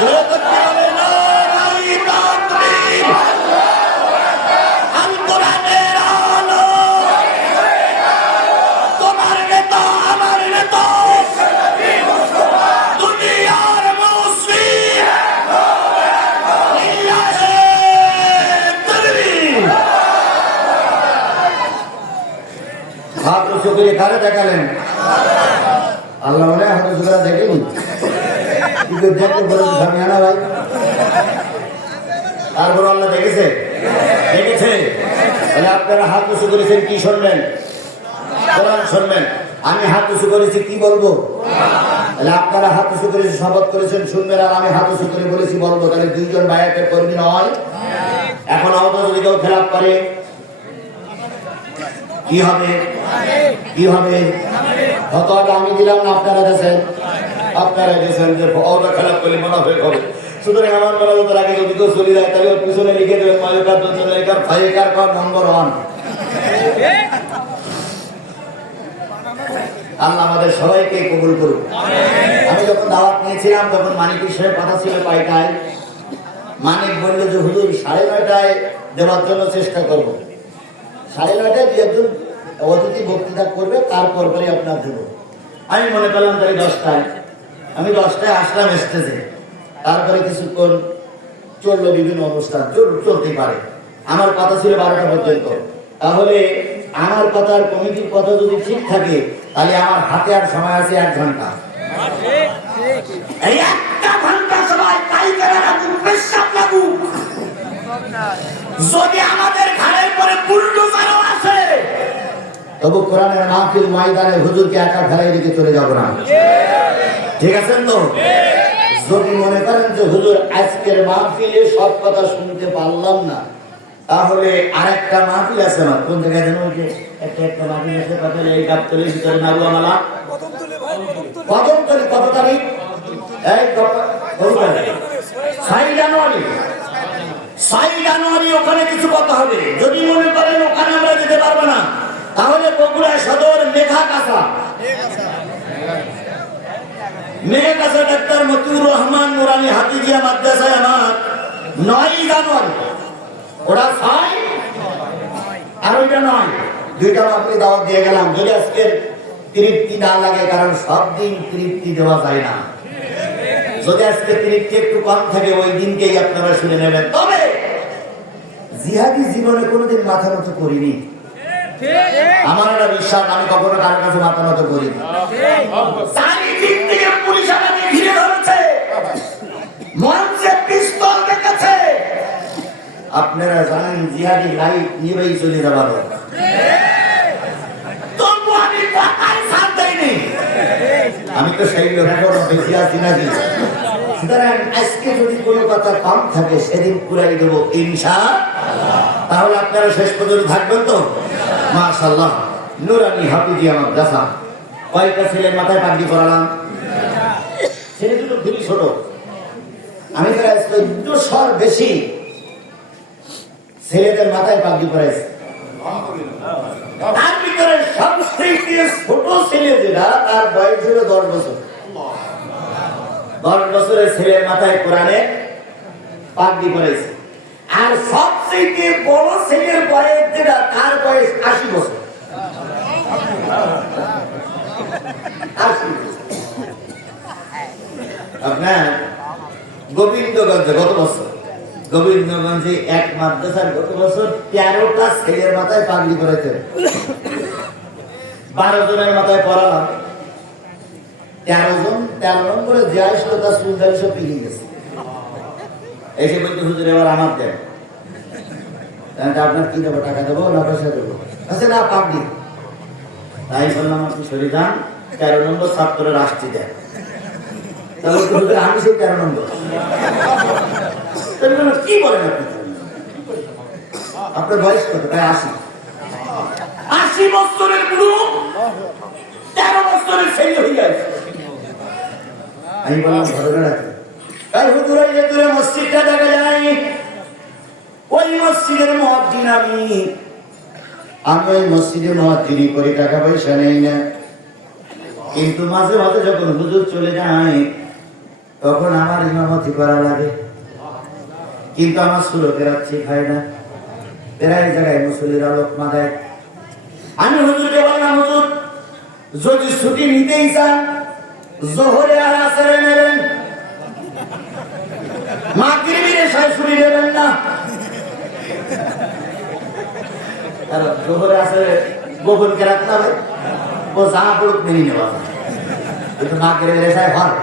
জোরে করতে হবে না, নারী তাকবীর। আল কোরআনের আলো, তোমার নেতা আমার নেতা, দুনিয়ার মুসলিম, লিল্লাহে তাকবীর। হাত উঁচু করে কারে দেখালেন? আল্লাহ মনে হাত উঁচু করে দেখেনি, কিন্তু দেখতে বলে ঝামিয়ানা ভাই। তারপর আল্লাহ দেখেছে, দেখেছে। তাহলে আপনারা হাত উঁচু করেছেন, কি শুনবেন? কোরআন শুনবেন। আমি হাত উঁচু করেছি, কি বলবো? তাহলে আপনারা হাত উঁচু করেছেন, শপথ করেছেন শুনবেন, আর আমি হাত উঁচু করে বলেছি বলবো। তাহলে দুইজন বায়াতের কর্মী নয়। এখন আহত যদি কেউ খেলাপ করে কি হবে? কি হবে? হতটা আমি দিলাম না আপনারা গেছেন? আপনারা গেছেন যে ওটা খেলাপ করলে মুনাফিক হবে। সুতরাং আমার মনে আগে যদি কেউ চলে যায় তাহলে ওর পিছনে লিখে দেবেন মায়ুকার দোষের ফাইকার কর নম্বর 1। আল্লাহ আমাদের সবাইকে কবুল করুন। আমি যখন দাওয়াত নিয়েছিলাম তখন মানিক সাহেব কথা ছিল কয়টায়। মানিক বললো যে হুজুর 9:30টায় দেওয়ার জন্য চেষ্টা করব। 9:30টায় দু একজন অতিথি বক্তৃতা করবে, তারপর পরে আপনার দেব। আমি মনে করলাম তাই 10টায়। আমি 10টায় আসলাম স্টেজে। তারপরে কিছুক্ষণ চললো বিভিন্ন অনুষ্ঠান, চলতেই পারে। আমার কথা ছিল 12টা পর্যন্ত। তাহলে আমার কথার কমিটির কথা যদি ঠিক থাকে তাহলে আমার হাতে আর সময় আছে 1 ঘন্টা। এই 1 ঘন্টা সময় পাইকারা লাগুক, পেশাব লাগুক। যদি আমাদের ঘাড়ের পরে বুলডোজারও আসে তবু কোরআনের মাহফিল ময়দানে হুজুরকে একা ফেলাই রেখে চলে যাব না। ঠিক আছেন তো? যদি মনে করেন যে হুজুর আজকের মাহফিলে সব কথা শুনতে পারলাম না, তাহলে আরেকটা মাহফিল আছে না, কোন জায়গায় যেন একটা মাহফিল আছে পাতালে এই গাবতলির ভিতরে নাগুয়ামালা কদমতলি। কত তারিখ? এই 6 জানুয়ারি। 6 জানুয়ারি ওখানে কিছু কথা হবে। যদি মনে করেন ওখানে আমরা যেতে পারবো না, তাহলে বগুড়া সদর মেঘাকাছা ডাক্তার মতিউর রহমান নুরানি হাফিজিয়া মাদ্রাসায় আমার 9 জানুয়ারি। ওরা 6 আর ওইটা 9, 2টা মাত্রই দাওয়াত দিয়ে গেলাম। যদি আজকের তৃপ্তি না লাগে, কারণ সব দিন তৃপ্তি দেওয়া যায় না। যদি আজকে তৃপ্তি একটু কম থাকে ওই দিনকেই আপনারা শুনে নেবেন। তবে জিহাদি জীবনে কোনোদিন মাথা নত করিনি। আমার একটা বিশ্বাস, আমি কখনো কারোর কাছে মাথা নত করিনি। চারিদিক থেকে পুলিশ আমাকে ঘিরে ধরেছে, মঞ্চে পিস্তল রেখেছে। আপনারা জানেন জিহাদি লাইট নিয়েই চলে যাবার, তবু আমি কথাই ছাড় দেয়নি। আমি তো সেই লোক এখনো বেঁচে আছি নাকি। সুতরাং আজকে যদি কোনো কথা কম থাকে সেদিন পুরাই দেবো ইনশাআল্লাহ। তাহলে আপনারা শেষ পর্যন্ত থাকবেন তো? মাশাআল্লাহ। নুরানি হাফিজিয়া মাদ্রাসা। কয়টা ছেলের মাথায় পাগড়ি পরালাম? ছেলে দুটো খুবই ছোট। আমি প্রায় 1400 বেশি ছেলেদের মাথায় পাগড়ি পরাইছি। তার ভিতরে সবথেকে ছোট ছেলে যেটা, তার বয়স ছিল 10 বছর। 10 বছরের ছেলের মাথায় কোরআনে পাগড়ি পরাইছে। আর সবথেকে বড় ছেলের বয়স যেটা, তার বয়স 80 বছর। আপনার গোবিন্দগঞ্জে গত বছর, গোবিন্দগঞ্জে এক মাদ্রাসার গত বছর 13টা ছেলের মাথায় পাগড়ি পরাইছে। 12 জনের মাথায় পরালাম। 13 নম্বরে যে আসলো তার সুন্দর সব পিছিয়ে গেছে। এসে বলতে হুজুর এবার আমার দেন। আপনার কি দেবো? টাকা দেবো না পয়সা দেবো? আচ্ছা না, পাগড়ি। তাই বললাম আপনি সরে যান, 13 নম্বর ছাত্রের আসছি দেন। তাহলে আমি সেই 13 নম্বর। কি বলেন আপনি? আপনার বয়স কত? প্রায় 80 বছরের বুড়ো 13 বছরের ছেলে হয়ে আছে। আমি বললাম ঘটনাটা কি? তাই হুজুর ওই যে দূরে মসজিদটা দেখা যায়, ওই মসজিদের মুয়াজ্জিন আমি ওই মসজিদে মুয়াজ্জিনি করে, টাকা পয়সা নেই না, কিন্তু মাঝে মাঝে যখন হুজুর চলে যায় তখন আমার ইমামতি করা লাগে, কিন্তু আমার সুরতের আছে খায় না, প্রায় জায়গায় মুসল্লিরা লোকমা দেয়। আমি হুজুরকে বললাম, হুজুর যদি ছুটি নিতেই চান জোহরে আর আসরে নেবেন, মাগরিবের এশায় ছুটি নেবেন না। আর জোহরে আসরে গোপন কেরাত না ভাই, ও যা পড়ুক মেনে নেওয়া যায়, কিন্তু মাগরিবের এশায় হয়,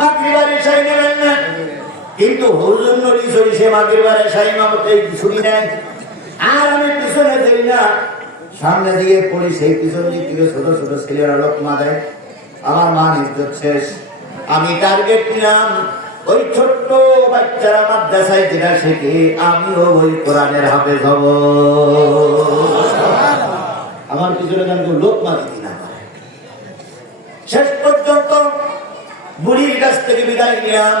মাগরিবের এশায় নেবেন না। কিন্তু হুজুর নবী সে মাগরিবের এশায় ইমামতে ছুটি নেন, আর আমি পিছনে দেই না, সামনে দিয়ে পড়ি, সেই পিছন দিক থেকে ছোট ছোট ছেলেরা লোকমা দেয়। আমার মান ইজ্জত শেষ। আমি টার্গেট নিলাম ওই ছোট্ট বাচ্চারা মাদ্রাসায় যেটা শেখে আমিও ওই কোরআনের হাফেজ হব। আমার পিছনে যেন কেউ লোকমা দিতে না পারে। শেষ পর্যন্ত বুড়ির কাছ থেকে বিদায় নিলাম,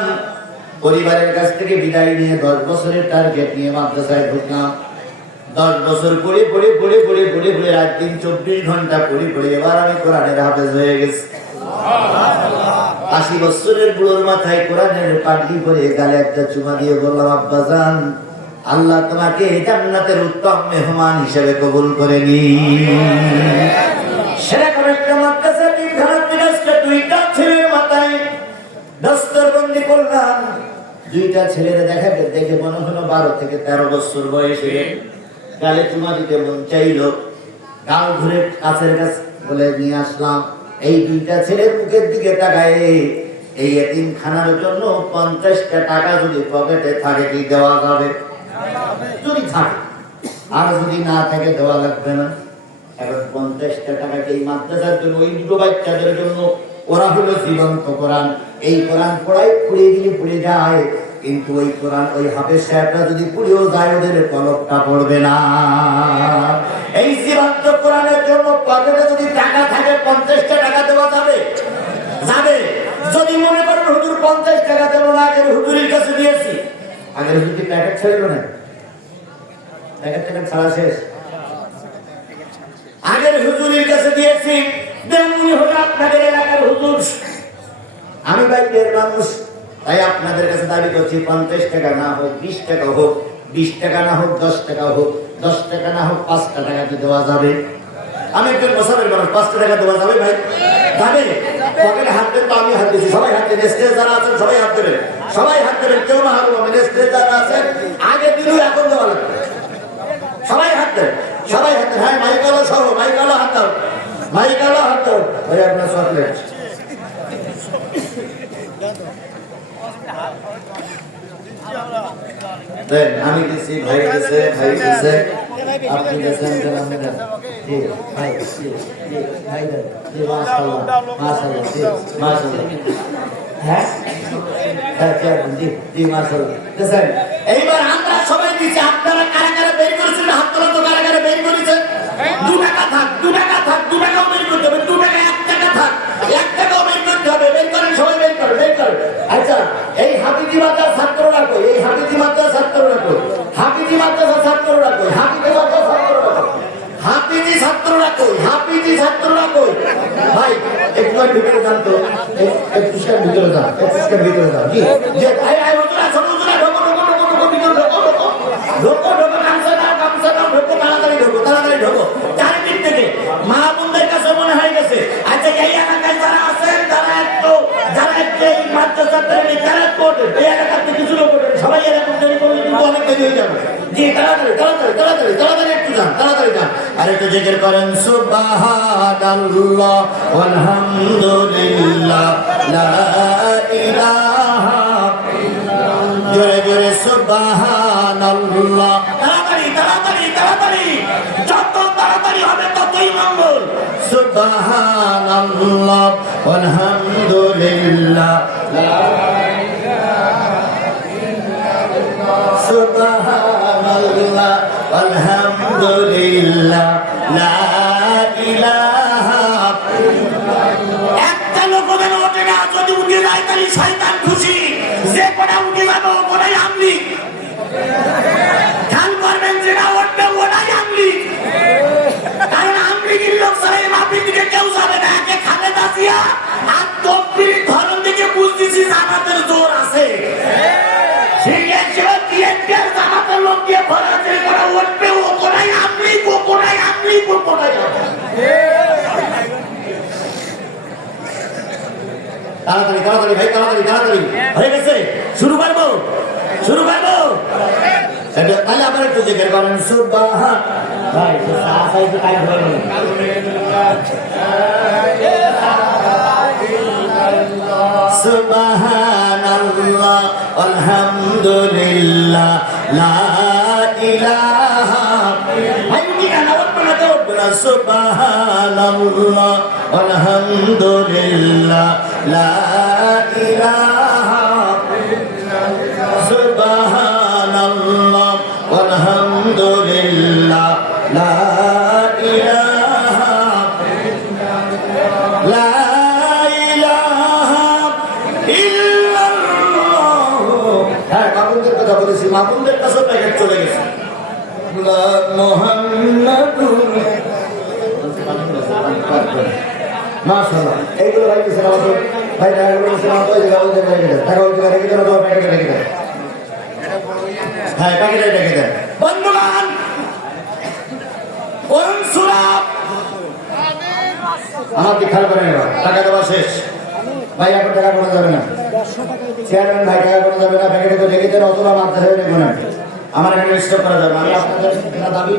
পরিবারের কাছ থেকে বিদায় নিয়ে 10 বছরের টার্গেট নিয়ে মাদ্রাসায় ঢুকলাম। 10 বছর পড়ে পড়ে পড়ে পড়ে পড়ে পড়ে রাত দিন 24 ঘন্টা পড়ে পড়ে এবার আমি কোরআনের হাফেজ হয়ে গেছি। 80 বছরের বুড়োর মাথায় কোরআনের পাগড়ি পরে গালে একটা চুমা দিয়ে বললাম, আব্বাজান আল্লাহ তোমাকে জান্নাতের উত্তম মেহমান হিসেবে কবুল করে নিন। সেরকম একটা মাদ্রাসা তিনখানা থেকে 2টা ছেলের মাথায় দস্তরবন্দি করলাম। 2টা ছেলের দেখে মনে হলো 12 থেকে 13 বছর বয়সে, গালে চুমা দিতে মন চাইল, গাল ঘুরে কাছের কাছে বলে নিয়ে আসলাম। এই 2টা ছেলের মুখের দিকে তাকায়, এই এতিমখানার জন্য 50টা টাকা যদি পকেটে থাকে কি দেওয়া যাবে? যদি থাকে, আর যদি না থাকে দেওয়া লাগবে না। এখন 50টা টাকাকে এই মাদ্রাসার জন্য, ওই 2 বাচ্চাদের জন্য, ওরা হলো জীবন্ত কোরআন। এই কোরআন পড়াই পুড়িয়ে দিলে পুড়ে যায়, কিন্তু ওই কোরআন ওই হাফেজ সাহেবরা যদি পুড়েও যায় ওদের কলকটা পড়বে না। এই জীবন্ত কোরআনের জন্য পকেটে যদি টাকা থাকে 50টা টাকা দেওয়া যাবে? যাবে। যদি মনে করেন হুজুর 50 টাকা দেবো না, আগের হুজুরের কাছে দিয়েছি, আগের হুজুর কি প্যাকেট ছাড়লো না? প্যাকেট ছাড়া শেষ। আগের হুজুরের কাছে দিয়েছি, তেমনি হলো আপনাদের এলাকার হুজুর। আমি বাইরের মানুষ, তাই আপনাদের কাছে দাবি করছি 50 টাকা না হোক 20 টাকা হোক, 20 টাকা না হোক 10 টাকা হোক, 10 টাকা না হোক 5টা টাকা কি দেওয়া যাবে? আমি একজন মোসাফের মানুষ, 5টা টাকা দেওয়া যাবে ভাই? যাবে। পকেটে হাত দেন তো আমি হাত দিচ্ছি, সবাই হাত দেন, স্টেজ যারা আছেন সবাই হাত দেবেন, সবাই হাত দেবেন, কেউ না হাত দেবেন, স্টেজ যারা আছেন আগে দিলেও এখন দেওয়া লাগবে, সবাই হাত দেন, সবাই হাত দেন। হ্যাঁ মাইকালো সহ, মাইকালো হাত দাও, মাইকালো হাত দাও। ভাই আপনার চকলেট আমি দিচ্ছি, ভাই দিচ্ছে, ভাই দিচ্ছে, আপনি দিচ্ছেন, ভাই ভাই দেন, মাশাআল্লাহ মাশাআল্লাহ মাশাআল্লাহ। হ্যাঁ এইবার আমরা সবাই দিচ্ছি, আপনারা কারা কারা বের করেছেন হাত তোলা তো, কারা কারা বের করেছেন? 2 টাকা থাক, 2 টাকা থাক, 2 টাকাও বের করতে হবে, 2 টাকা 1 টাকা থাক, 1 টাকাও বের করতে হবে, বের করেন সবাই, বের করেন, বের করেন। আচ্ছা এই হাফিজি মাদ্রাসার ছাত্ররা কই? এই হাফিজি মাদ্রাসার ছাত্ররা কই? হাফিজি মাদ্রাসার ছাত্ররা কই? হাফিজি মাদ্রাসার ছাত্ররা কই? হাফিজি ছাত্ররা কই? হাফিজি ছাত্ররা কই? ভাই একটু ভিতরে যান তো, একটু ভিতরে যান, একটু ভিতরে যান। জি জি ভাই আই হুজুরা ছোট হুজুরা ঢোকো ঢোকো ঢোকো ঢোকো ভিতরে ঢোকো ঢোকো ঢোকো ঢোকো, গামছা দাও ঢোকো, তাড়াতাড়ি ঢোকো, তাড়াতাড়ি ঢোকো। চারিদিক থেকে মা বোনদের কাছে মনে হয়ে গেছে। আচ্ছা এই এলাকায় যারা আছেন, যারা একটু এই মাদ্রাসা প্রেমী, যারা করবে এই এলাকাতে কিছু লোক করবে, সবাই এরকম দেরি করলে কিন্তু অনেক দেরি হয়ে যাবে। জি তাড়াতাড়ি তাড়াতাড়ি তাড়াতাড়ি তাড়াতাড়ি একটু যান, তাড়াতাড়ি যান। আর একটু জিকির করেন সুবহানাল্লাহ আলহামদুলিল্লাহ লা ইলাহা ইল্লাল্লাহ, জোরে জোরে সুবহানাল্লাহ। তাড়াতাড়ি তাড়াতাড়ি তাড়াতাড়ি, যত তাড়াতাড়ি হবে ততই মঙ্গল। সুবহানাল্লাহ আলহামদুলিল্লাহ লা সুবহানাল্লাহ আলহামদুলিল্লাহ লা ইলাহা ইল্লাল্লাহ। একটা লোক ওঠে না, যদি উঠে যায় তাহলে বেশি জামাতের জোর আছে। সেই হিসেবে বিএনপির জামাতের লোক দিয়ে ফরাজি করা উঠবে, ও কোনায় আপনি কোনায় আপনি কোনায় যাবেন। তাড়াতাড়ি তাড়াতাড়ি ভাই, তাড়াতাড়ি তাড়াতাড়ি হয়ে গেছে। শুরু করবো শুরু করবো। তাহলে আবার একটু জিজ্ঞেস করেন সুবহান ভাই, সুবহানাল্লাহ আলহামদুলিল্লাহ লা ইলাহা ইল্লাল্লাহ, সুবহানাল্লাহ আলহামদুলিল্লাহ লা ইলাহা ইল্লাল্লাহ, সুবহানাল্লাহ আলহামদুলিল্লাহ লা ইলাহা ইল্লাল্লাহ, লা ইলাহা ইল্লাল্লাহ। হ্যাঁ, মামুনদের কথা বলেছি, মামুনদের কাছে প্যাকেট চলে গেছে। মুহাম্মাদুর মাশাআল্লাহ, এইগুলো ভাই কিছু আমাদের ভাই টাকা গুলো কিছু আমাদের ওই জায়গা রেখে দেন, টাকা ওই জায়গা রেখে দেন, অথবা প্যাকেটে রেখে দেন। হ্যাঁ, প্যাকেটে রেখে দেন। বন্ধুগণ, কোন সূরা আমাকে খেয়াল করেন, এবার টাকা দেওয়া শেষ। ভাই এখন টাকা পড়ে যাবে না, চেয়ারম্যান ভাই টাকা পড়ে যাবে না, প্যাকেটে করে রেখে দেন, অথবা মাত্রা হয়ে রেখে নেন। আমার এখানে স্টপ করা যাবে না। আমি আপনাদের যেটা দাবি,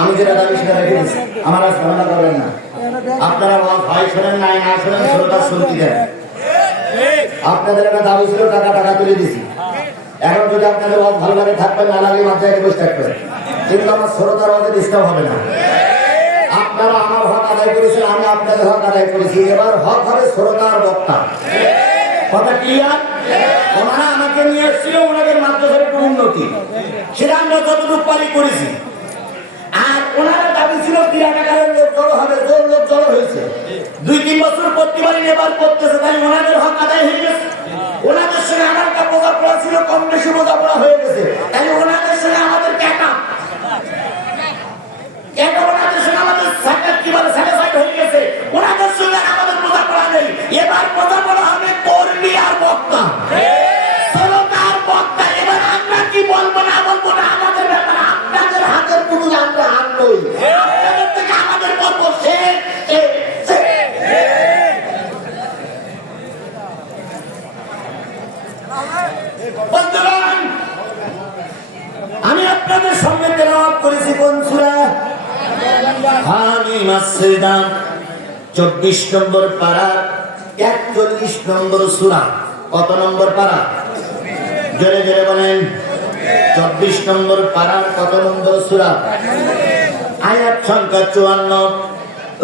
আমি যেটা দাবি সেটা রেখে দিচ্ছি, আমার আর ঝামেলা করবেন না। আপনারা ভাই শোনেন নাই না শোনেন, শ্রোতা শুনতে দেন। আপনাদের একটা দাবি ছিল, টাকা টাকা তুলে দিছি। এখন যদি আপনাদের ভালো লাগে থাকবেন, না লাগে মাথায় বসে থাকবেন, কিন্তু আমার শ্রোতার মধ্যে ডিস্টার্ব হবে না। আপনারা আমার হক আদায় করেছেন, আমি আপনাদের হক আদায় করেছি। এবার হক হবে শ্রোতার বক্তা। কথা ক্লিয়ার? ওনারা আমাকে নিয়ে এসেছিল, ওনাদের মাদ্রাসার একটু উন্নতি, সেটা আমরা যতটুকু পারি করেছি। আর ওনারা দাবি ছিল ক্রীড়াকারের লোক জড়ো হবে, জোর লোক জড়ো হয়েছে। 2-3 বছর করতে পারি, এবার করতেছে, তাই ওনাদের হক আদায় হয়ে গেছে। ওনাদের সঙ্গে আমার বোঝাপড়া ছিল, কম বেশি বোঝাপড়া হয়ে গেছে, তাই ওনাদের সঙ্গে আমাদের ক্যাটা ওনাদের সঙ্গে আমাদের স্যাটিসফাইড হয়ে গেছে। ওনাদের সঙ্গে আমাদের বোঝাপড়া নেই, এবার বোঝাপড়া হবে কর্মী আর বক্তা, শ্রোতার বক্তা। এবার আমরা কি বলবো না বলবো না আমাদের ব্যাপার, আপনাদের হাতের পুরুষ আমরা হাত নই, আপনাদের থেকে আমাদের বলবো সে। আমি আপনাদের সামনে তেলাওয়াত করেছি কোন সূরা? হামিম আস-সিজদা 24 নম্বর পারা 41 নম্বর সূরা। কত নম্বর পারা? জোরে জোরে বলেন। 24 নম্বর পারা কত নম্বর সূরা? আয়াত সংখ্যা 54,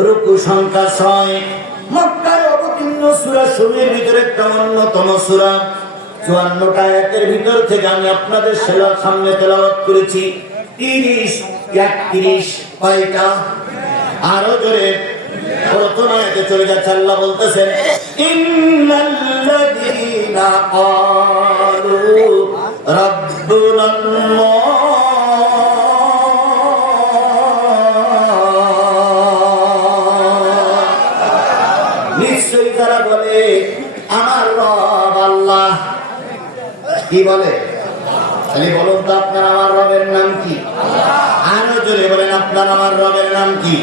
রুকু সংখ্যা 6। মক্কায় অবতীর্ণ সূরা সমূহের ভিতরে একটা অন্যতম সূরা। 54টা আয়াতের ভিতর থেকে আমি আপনাদের সামনে তেলাওয়াত করেছি 30, 31 কয়টা? আরো জোরে। প্রথম আয়াতে চলে যাচ্ছে, আল্লাহ বলতেছেন ইন্নাল্লাযীনা ক্বালু রাব্বুনাল্লাহ, নিশ্চয়ই তারা বলে আমার রব আল্লাহ। কি বলে? তাহলে বলুন তো আপনার আমার রবের নাম কি? আরো জোরে বলেন, আপনার আমার রবের নাম কি?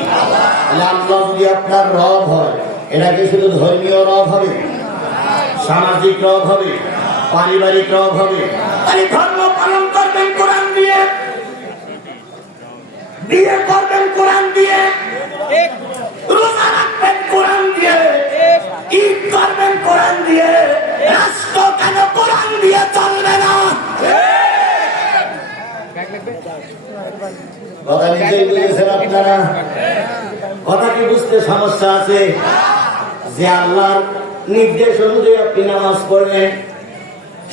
তাহলে আল্লাহ যদি আপনার রব হয়, এটা কি শুধু ধর্মীয় রব হবে, সামাজিক রব হবে, পারিবারিক রব হবে? তাহলে ধর্ম পালন করবেন কোরআন দিয়ে, বিয়ে করবেন কোরআন দিয়ে, রোজা রাখবেন কোরআন দিয়ে, ঈদ করবেন কোরআন দিয়ে, রাষ্ট্র কেন কোরআন দিয়ে চলবে না? কথা নিজেই বুঝেছেন আপনারা? কথা কি বুঝতে সমস্যা আছে? যে আল্লাহর নির্দেশ অনুযায়ী আপনি নামাজ পড়লেন,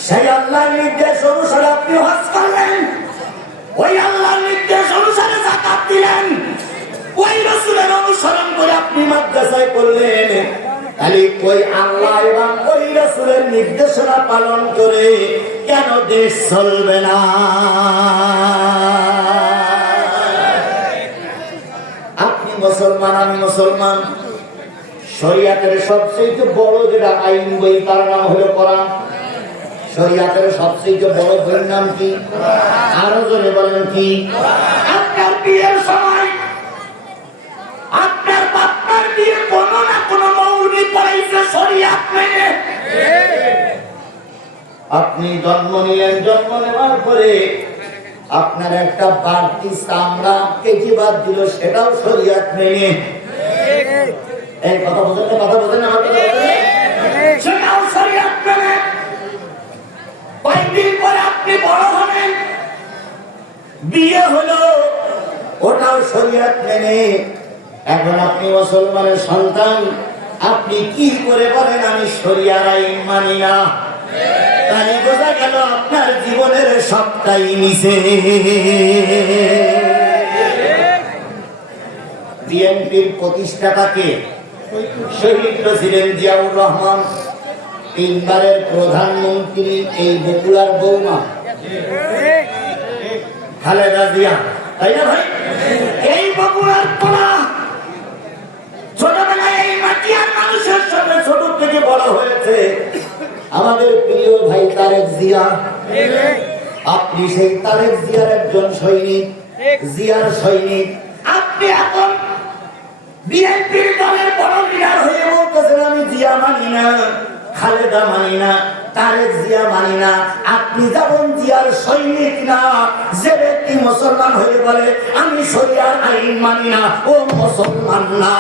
সেই আল্লাহর নির্দেশ অনুসারে আপনি হজ করলেন, ওই আল্লাহর নির্দেশ অনুসারে যাকাত দিলেন, ওই রাসূলের অনুসরণ করে আপনি মাদ্রাসায় পড়লেন, তাহলে ওই আল্লাহ এবং ওই রাসূলের নির্দেশনা পালন করে কেন দেশ চলবে না? আপনি মুসলমান, আমি মুসলমান, শরিয়াতের সবচেয়ে বড় যেটা আইন বই তার নাম হলো কোরআন। শরিয়াতের সবচেয়ে বড় বইয়ের নাম কি? আরো জোরে বলেন কি? আপনার বিয়ের সময় আপনার বাচ্চার বিয়ে কোনো না কোনো মৌলবি পড়াইছে শরিয়াত মেনে। আপনি জন্ম নিলেন, জন্ম নেওয়ার পরে আপনার একটা বাড়তি চামড়া কেটে বাদ দিল, সেটাও শরিয়াত মেনে। এই কথা বোঝেন না? কথা বোঝেন আমার কথা বোঝেন? সেটাও শরিয়াত মেনে। কয়েকদিন পরে আপনি বড় হবেন, বিয়ে হলো, ওটাও শরিয়াত মেনে। এখন আপনি মুসলমানের সন্তান, আপনি কি করে বলেন আমি শরিয়ার আইন মানি না? তাই বোঝা গেল আপনার জীবনের সবটাই মিছে। বিএনপির প্রতিষ্ঠাতাকে শহীদ প্রেসিডেন্ট জিয়াউর রহমান, তিনবারের প্রধানমন্ত্রী এই বগুড়ার বৌমা খালেদা জিয়া, তাই না ভাই? এই বগুড়ার পোলা ছোটবেলায় এই মাটিয়ার মানুষের সঙ্গে ছোট থেকে বড় হয়েছে আমাদের প্রিয় ভাই তারেক জিয়া। আপনি সেই তারেক জিয়ার একজন সৈনিক, জিয়ার সৈনিক। আপনি এখন বিএনপির দলের বড় লিডার হয়ে বলতেছেন আমি জিয়া মানি না, খালেদা মানি না, তারেক জিয়া মানি না। আপনি যেমন জিয়ার সৈনিক না, যে ব্যক্তি মুসলমান হয়ে বলে আমি শরিয়ার আইন মানি না, ও মুসলমান না।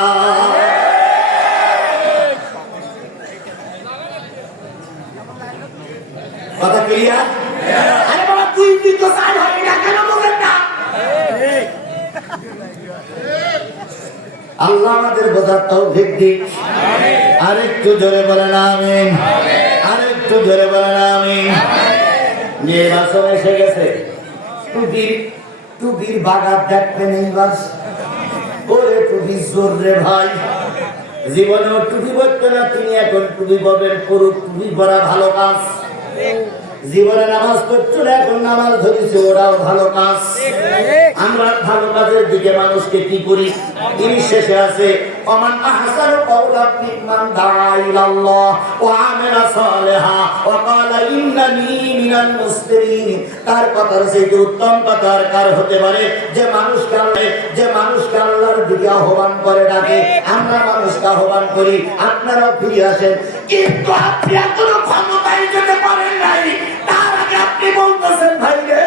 কথা ক্লিয়ার? আরে বাবা, তুই তো চাই হয় না, কেন বলেন না? আল্লাহ আমাদের বোঝার তৌফিক দিক। আরেকটু জোরে বলেন আমিন। আরেকটু জোরে বলেন আমিন। নির্বাচন এসে গেছে, টুপির বাগাত দেখবেন এইবার। ওরে টুপি জোর রে ভাই, জীবনেও টুপি পরতো না তিনি, এখন টুপি পাবেন। করুক, টুপি পরা ভালো কাজ। জীবনে নামাজ পড়ছো না, এখন নামাজ ধরেছে, ওরাও ভালো কাজ। আমরা ভালো কাজের দিকে মানুষকে কি করি? ইনি শেষে আছে ওমান আহসানু কাওলাম মিম্মান দাআ ইলাল্লাহ ওয়া আমিলা সালিহা ওয়া ক্বালা ইন্নানী মিনাল মুসলিমিন। তার কথার চেয়ে উত্তম কথা কার হতে পারে? যে মানুষকে আল্লাহর দিকে আহ্বান করে ডাকে। আমরা মানুষকে আহ্বান করি, আপনারাও ফিরে আসেন, কিন্তু আপনি এখনো ক্ষমতায় যেতে পারেন নাই। তার আগে আপনি বলতেছেন ভাই রে,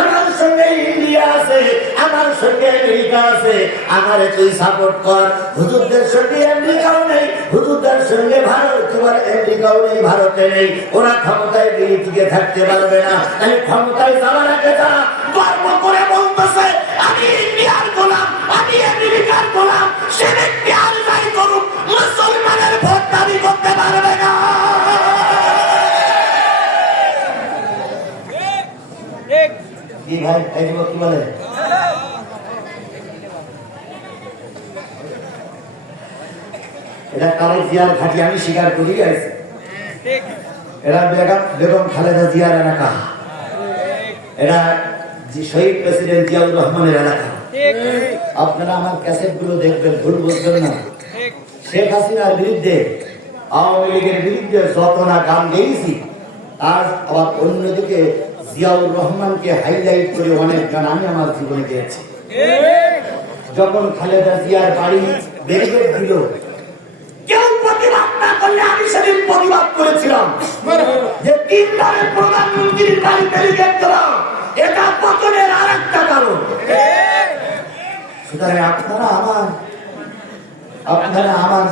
আমার সঙ্গে ইন্ডিয়া আছে, আমার সঙ্গে আমেরিকা আছে, আমারে তুই সাপোর্ট কর। হুজুরদের সঙ্গে আমেরিকাও নেই, হুজুরদের সঙ্গে ভারত, আমেরিকাও নেই, ভারতে নেই। ওরা ক্ষমতায় গিয়ে টিকে থাকতে পারবে না। তাহলে ক্ষমতায় যাওয়ার আগে তারা গর্ব করে বলতেছে আমি ইন্ডিয়ার গোলাম, আমি আমেরিকার গোলাম। সে ব্যক্তি আর যাই করুক, মুসলমানের ভোট দাবি করতে পারবে না। কি ভাই, কি বলে? এটা তারেক জিয়ার ঘাঁটি, আমি স্বীকার করি গেছি। এরা বেগম খালেদা জিয়ার এলাকা, এরা শহীদ প্রেসিডেন্ট জিয়াউর রহমানের এলাকা। আপনারা আমার ক্যাসেট গুলো দেখবেন, ভুল বুঝবেন না। শেখ হাসিনার বিরুদ্ধে, আওয়ামী লীগের বিরুদ্ধে যত না গান গেয়েছি, আর আবার অন্যদিকে জিয়াউর রহমানকে হাইলাইট করে অনেক গান আমি আমার জীবনে গেয়েছি। যখন খালেদা জিয়ার বাড়ি ব্যারিকেড দিল, কেউ প্রতিবাদ না করলে আমি সেদিন প্রতিবাদ করেছিলাম যে তিনবারের প্রধানমন্ত্রীর বাড়ি ব্যারিকেড দেওয়া এটা পতনের আর একটা কারণ। সুতরাং আপনারা আমার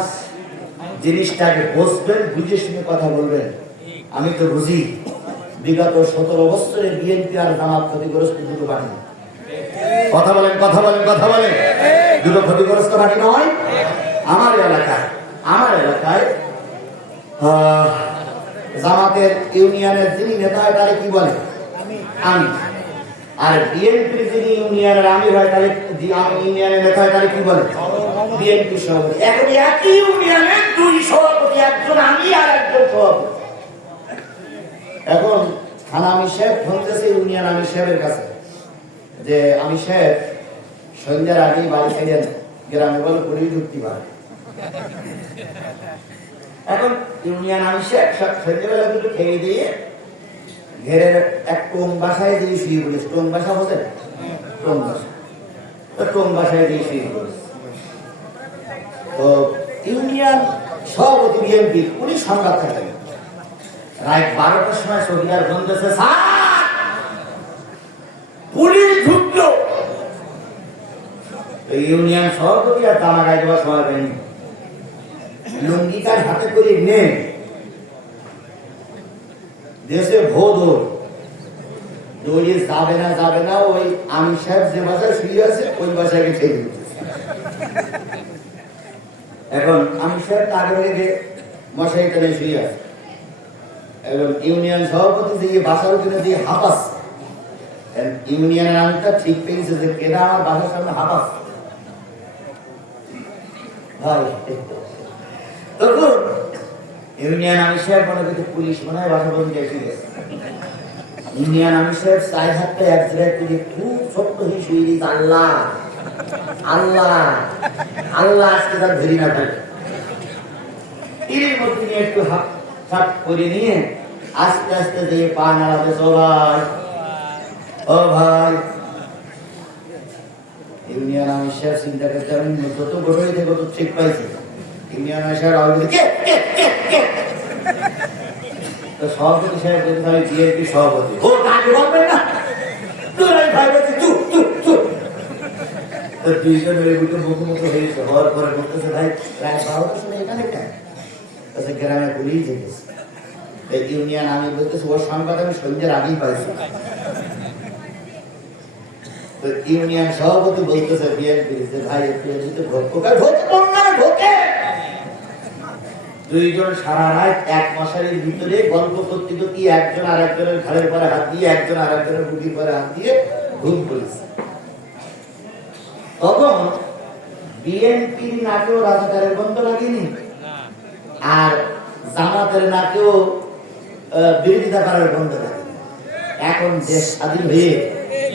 জিনিসটাকে বুঝবেন, বুঝে শুনে কথা বলবেন। আমি তো বুঝি বিগত 17 বছরে বিএনপি আর জামাত ক্ষতিগ্রস্ত দুটো বাড়ি। কথা বলেন, কথা বলেন, কথা বলেন। দুটো ক্ষতিগ্রস্ত বাড়ি নয়। আমার এলাকায় জামাতের ইউনিয়নের যিনি নেতা হয় তারে কি বলে? আমি। আর বিএনপির যিনি ইউনিয়নের আমির হয় তাহলে ইউনিয়নের নেতা হয় তাহলে কি বলে? বিএনপি সভাপতি। এখন একই ইউনিয়নের দুই সভাপতি, একজন আমি আর একজন সভাপতি। এখন থানা আমি সাহেব ফোন দিয়েছে ইউনিয়ন আমি সাহেবের কাছে যে আমি সাহেব সন্ধ্যার আগেই বাড়ি ছেড়ে গ্রামে বলে পুলিশ ঢুকতে পারে। এখন ইউনিয়ন আমিষে সন্ধ্যেবেলা দুটো খেয়ে দিয়ে ঘেরের এক টোং বাসায় দিয়ে শুয়ে পড়েছে। টোং বাসা বোঝেন? টোং বাসা, টোং বাসায় দিয়ে শুয়ে পড়েছে। তো ইউনিয়ন সভাপতি বিএনপি উনি সংবাদ থাকেন রাত 12টার সময় শহীদার বলতেছে, পুলিশ ঢুকলো। ইউনিয়ন সভাপতি আর জামা গায়ে দেওয়ার সময় পায়নি, লুঙ্গিটার হাতে করে নে দেশে ভোদর দৌড়িয়ে যাবে না ওই আমি সাহেব যে বাসায় শুয়ে আছে ওই বাসায় ঠেকে দিতেছে। এখন আমি সাহেব আগে থেকে মশাই টেনে শুয়ে আছে। এখন ইউনিয়ন সভাপতি দিয়ে বাসার ওখানে দিয়ে হাঁপাস, ইউনিয়নের আমিটা ঠিক পেয়েছে যে কেনা আমার বাসার সামনে হাঁপাস। ভাই তখন ইউনিয়ন আমি সাহেব মনে করতে পুলিশ মনে হয় বাসা বন্ধু এসে গেছে। ইউনিয়ন আমি সাহেব চাই হাতটা এক জায়গায় থেকে খুব ছোট্ট হয়ে শুয়ে দিয়েছে, আল্লাহ আল্লাহ আল্লাহ আজকে তার ধরি না থাকে। এর মধ্যে নিয়ে একটু হাত ছাট করে নিয়ে আস্তে আস্তে দিয়ে পা নাড়াতে, ও ভাই ইউনিয়ন আমি সাহেব চিন্তা করতে আমি যত বড় হয়েছে কত ঠিক পাইছি। ইউনিয়ন আমি সাহেব সভাপতি সাহেব বলতে আমি বিএনপি সভাপতি, ও তাকে বলবেন না দুইজন মুখোমুখি হয়েছে। হওয়ার পরে বলতেছে, ভাই প্রায় 12টার সময় এখানে কেন? গ্রামে পুলিশ যেতেছে। ইউনিয়ন আমি বলতেছি ওর সংবাদ আমি সন্ধ্যের আগেই পাইছি। তো ইউনিয়ন সভাপতি বলতেছে বিএনপি যে ভাই একটু ঢোকে। দুইজন সারা রাত এক মশারির ভিতরে গল্প করতে করতে একজন আর একজনের ঘাড়ের পরে হাত দিয়ে, একজন আর একজনের বুকের পরে হাত দিয়ে ঘুম পড়েছে। তখন বিএনপির নাকেও রাজাকারের গন্ধ লাগেনি, আর জামাতের নাকেও বিরোধিতা করার গন্ধ লাগে। এখন দেশ স্বাধীন হয়ে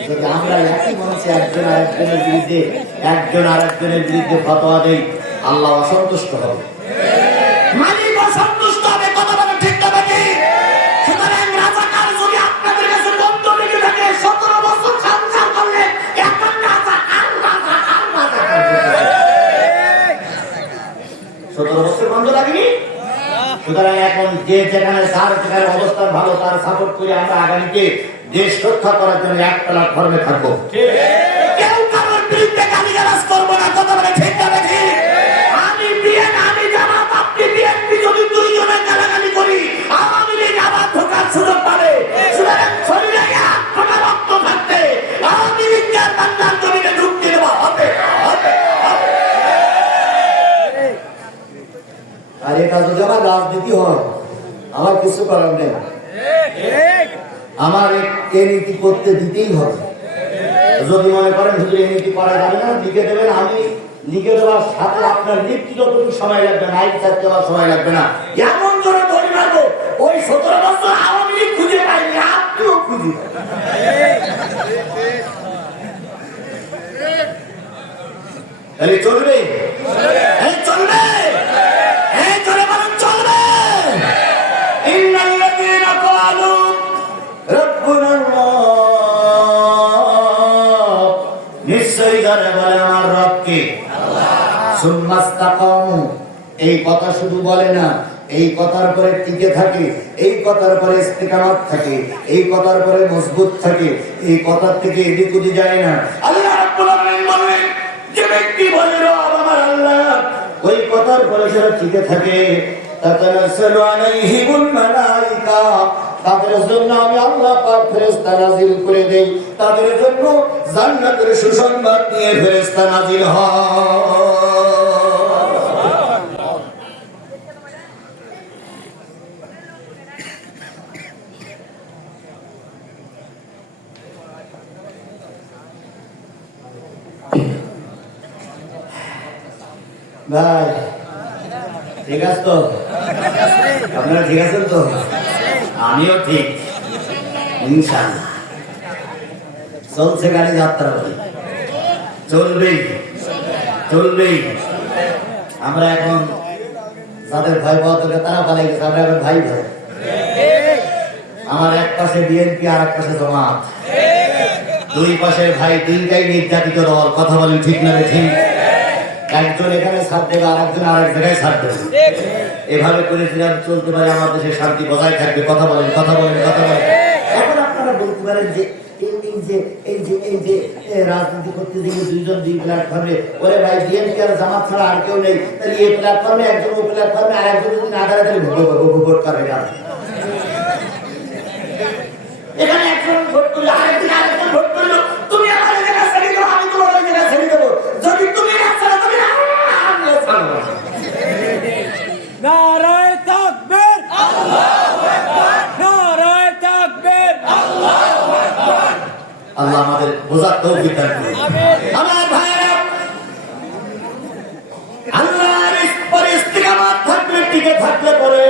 যদি আমরা একই মঞ্চে একজন আর একজনের বিরুদ্ধে ফতোয়া দেই, আল্লাহ অসন্তুষ্ট হবে, মালিক অসন্তুষ্ট হবে। কথা বলে ঠিক না নাকি? সুতরাং রাজাকার যদি আপনাদের কাছে বন্ধ লেগে থাকে, 17 বছর সংসার করলে এখন রাজাকার 17 বছর বন্ধ লাগেনি। সুতরাং এখন যে যেখানে যার যেখানে অবস্থান ভালো তার সাপোর্ট করে আমরা আগামীতে দেশ রক্ষা করার জন্য এক প্ল্যাটফর্মে থাকবো। কেউ কারোর বিরুদ্ধে গালিগালাজ করবো না। কথা বলে ঠিক না নাকি? আমি জামাত, আপনি বিএনপি যদি দুইজনের গালাগালি করি, আওয়ামী লীগ আবার ঢোকার সুযোগ পাবে। সুতরাং শরীরে এক ফোঁটা রক্ত থাকতে আওয়ামী লীগকে আর বাংলার জমিনে ঢুকতে দেওয়া হবে। আর এটা যদি আমার রাজনীতি হয়, আমার কিছু করার নেই, আমার এই নীতি করতে দিতেই হবে। যদি মনে করেন হুজুর এই নীতি করা যাবে না, লিখে দেবেন। আমি লিখে দেওয়ার সাথে আপনার লিখতে যতটুকু সময় লাগবে না, আইন চাপ দেওয়ার সময় লাগবে না। এমন জোরে ধরে মারবো, ওই 17 বছর আওয়ামী লীগ খুঁজে পাইনি, আপনিও খুঁজে তাহলে চলবে, চলবে, চলে বলেন চলবে। ইন্নাল্লাযীনা ক্বালু নিশ্চয়ই যারা বলে আমার রবকে সুম্মাস্তাকামু, এই কথা শুধু বলে না, এই কথার পরে টিকে থাকে, এই কথার পরে ইস্তিকামাত থাকে, এই কথার পরে মজবুত থাকে, এই কথার থেকে এদিক ওদিক যায় না। আল্লাহ রাব্বুল আলামিন বলেন, যে ব্যক্তি বলে রব আমার আল্লাহ, ওই কথার পরে যারা টিকে থাকে, তাতানাজ্জালু আলাইহিমুল মালায়েকা, তাদের জন্য আমি আল্লাহ পাক ফেরেশতা নাযিল করে দেই, তাদের জন্য জান্নাতের সুসংবাদ নিয়ে ফেরেশতা নাযিল হয়। ভাই ঠিক আছে তো? আপনারা ঠিক আছেন তো? আমিও ঠিক, ইনশাআল্লাহ। চলছে গাড়ি যাত্রা, চলবেই চলবেই। আমরা এখন যাদের ভয় পাওয়া দরকার তারা পালাই গেছে, আমরা এখন ভাই ভাই। আমার এক পাশে বিএনপি আর এক পাশে জামাত, দুই পাশে ভাই, দুইটাই নির্যাতিত দল। কথা বলেন ঠিক না ঠিক? একজন এখানে ছাড় দেবে আর একজন আরেক জায়গায় ছাড় দেবে। এভাবে করে চলতে পারে আমার দেশের শান্তি বজায় থাকবে। কথা বলেন, কথা বলেন, কথা বলেন। এখন আপনারা বলতে পারেন যে রাজনীতি করতে গিয়ে দুইজন দুই প্ল্যাটফর্মে, ওরে ভাই বিএনপি আর জামাত ছাড়া আর কেউ নেই, তাহলে এই প্ল্যাটফর্মে একজন, ও প্ল্যাটফর্মে আর একজন যদি না দাঁড়ায় তাহলে ভোট করবে না। এখানে একজন ভোট করলো, আরেকদিন আরেকজন ভোট করলো, তুমি আমার জায়গা ছেড়ে দেবো, আমি তোমার ওই জায়গা ছেড়ে দেবো। যদি তুমি না ছাড়ো, তুমি নারায়ে তাকবীর, আল্লাহু আকবার, নারায়ে তাকবীর, আল্লাহু আকবার। আল্লাহ আমাদের বোঝার তৌফিক দান করুন। আমার ভাইরা, আল্লাহর ইস্তিকামাত থাকলে, টিকে থাকলে পরে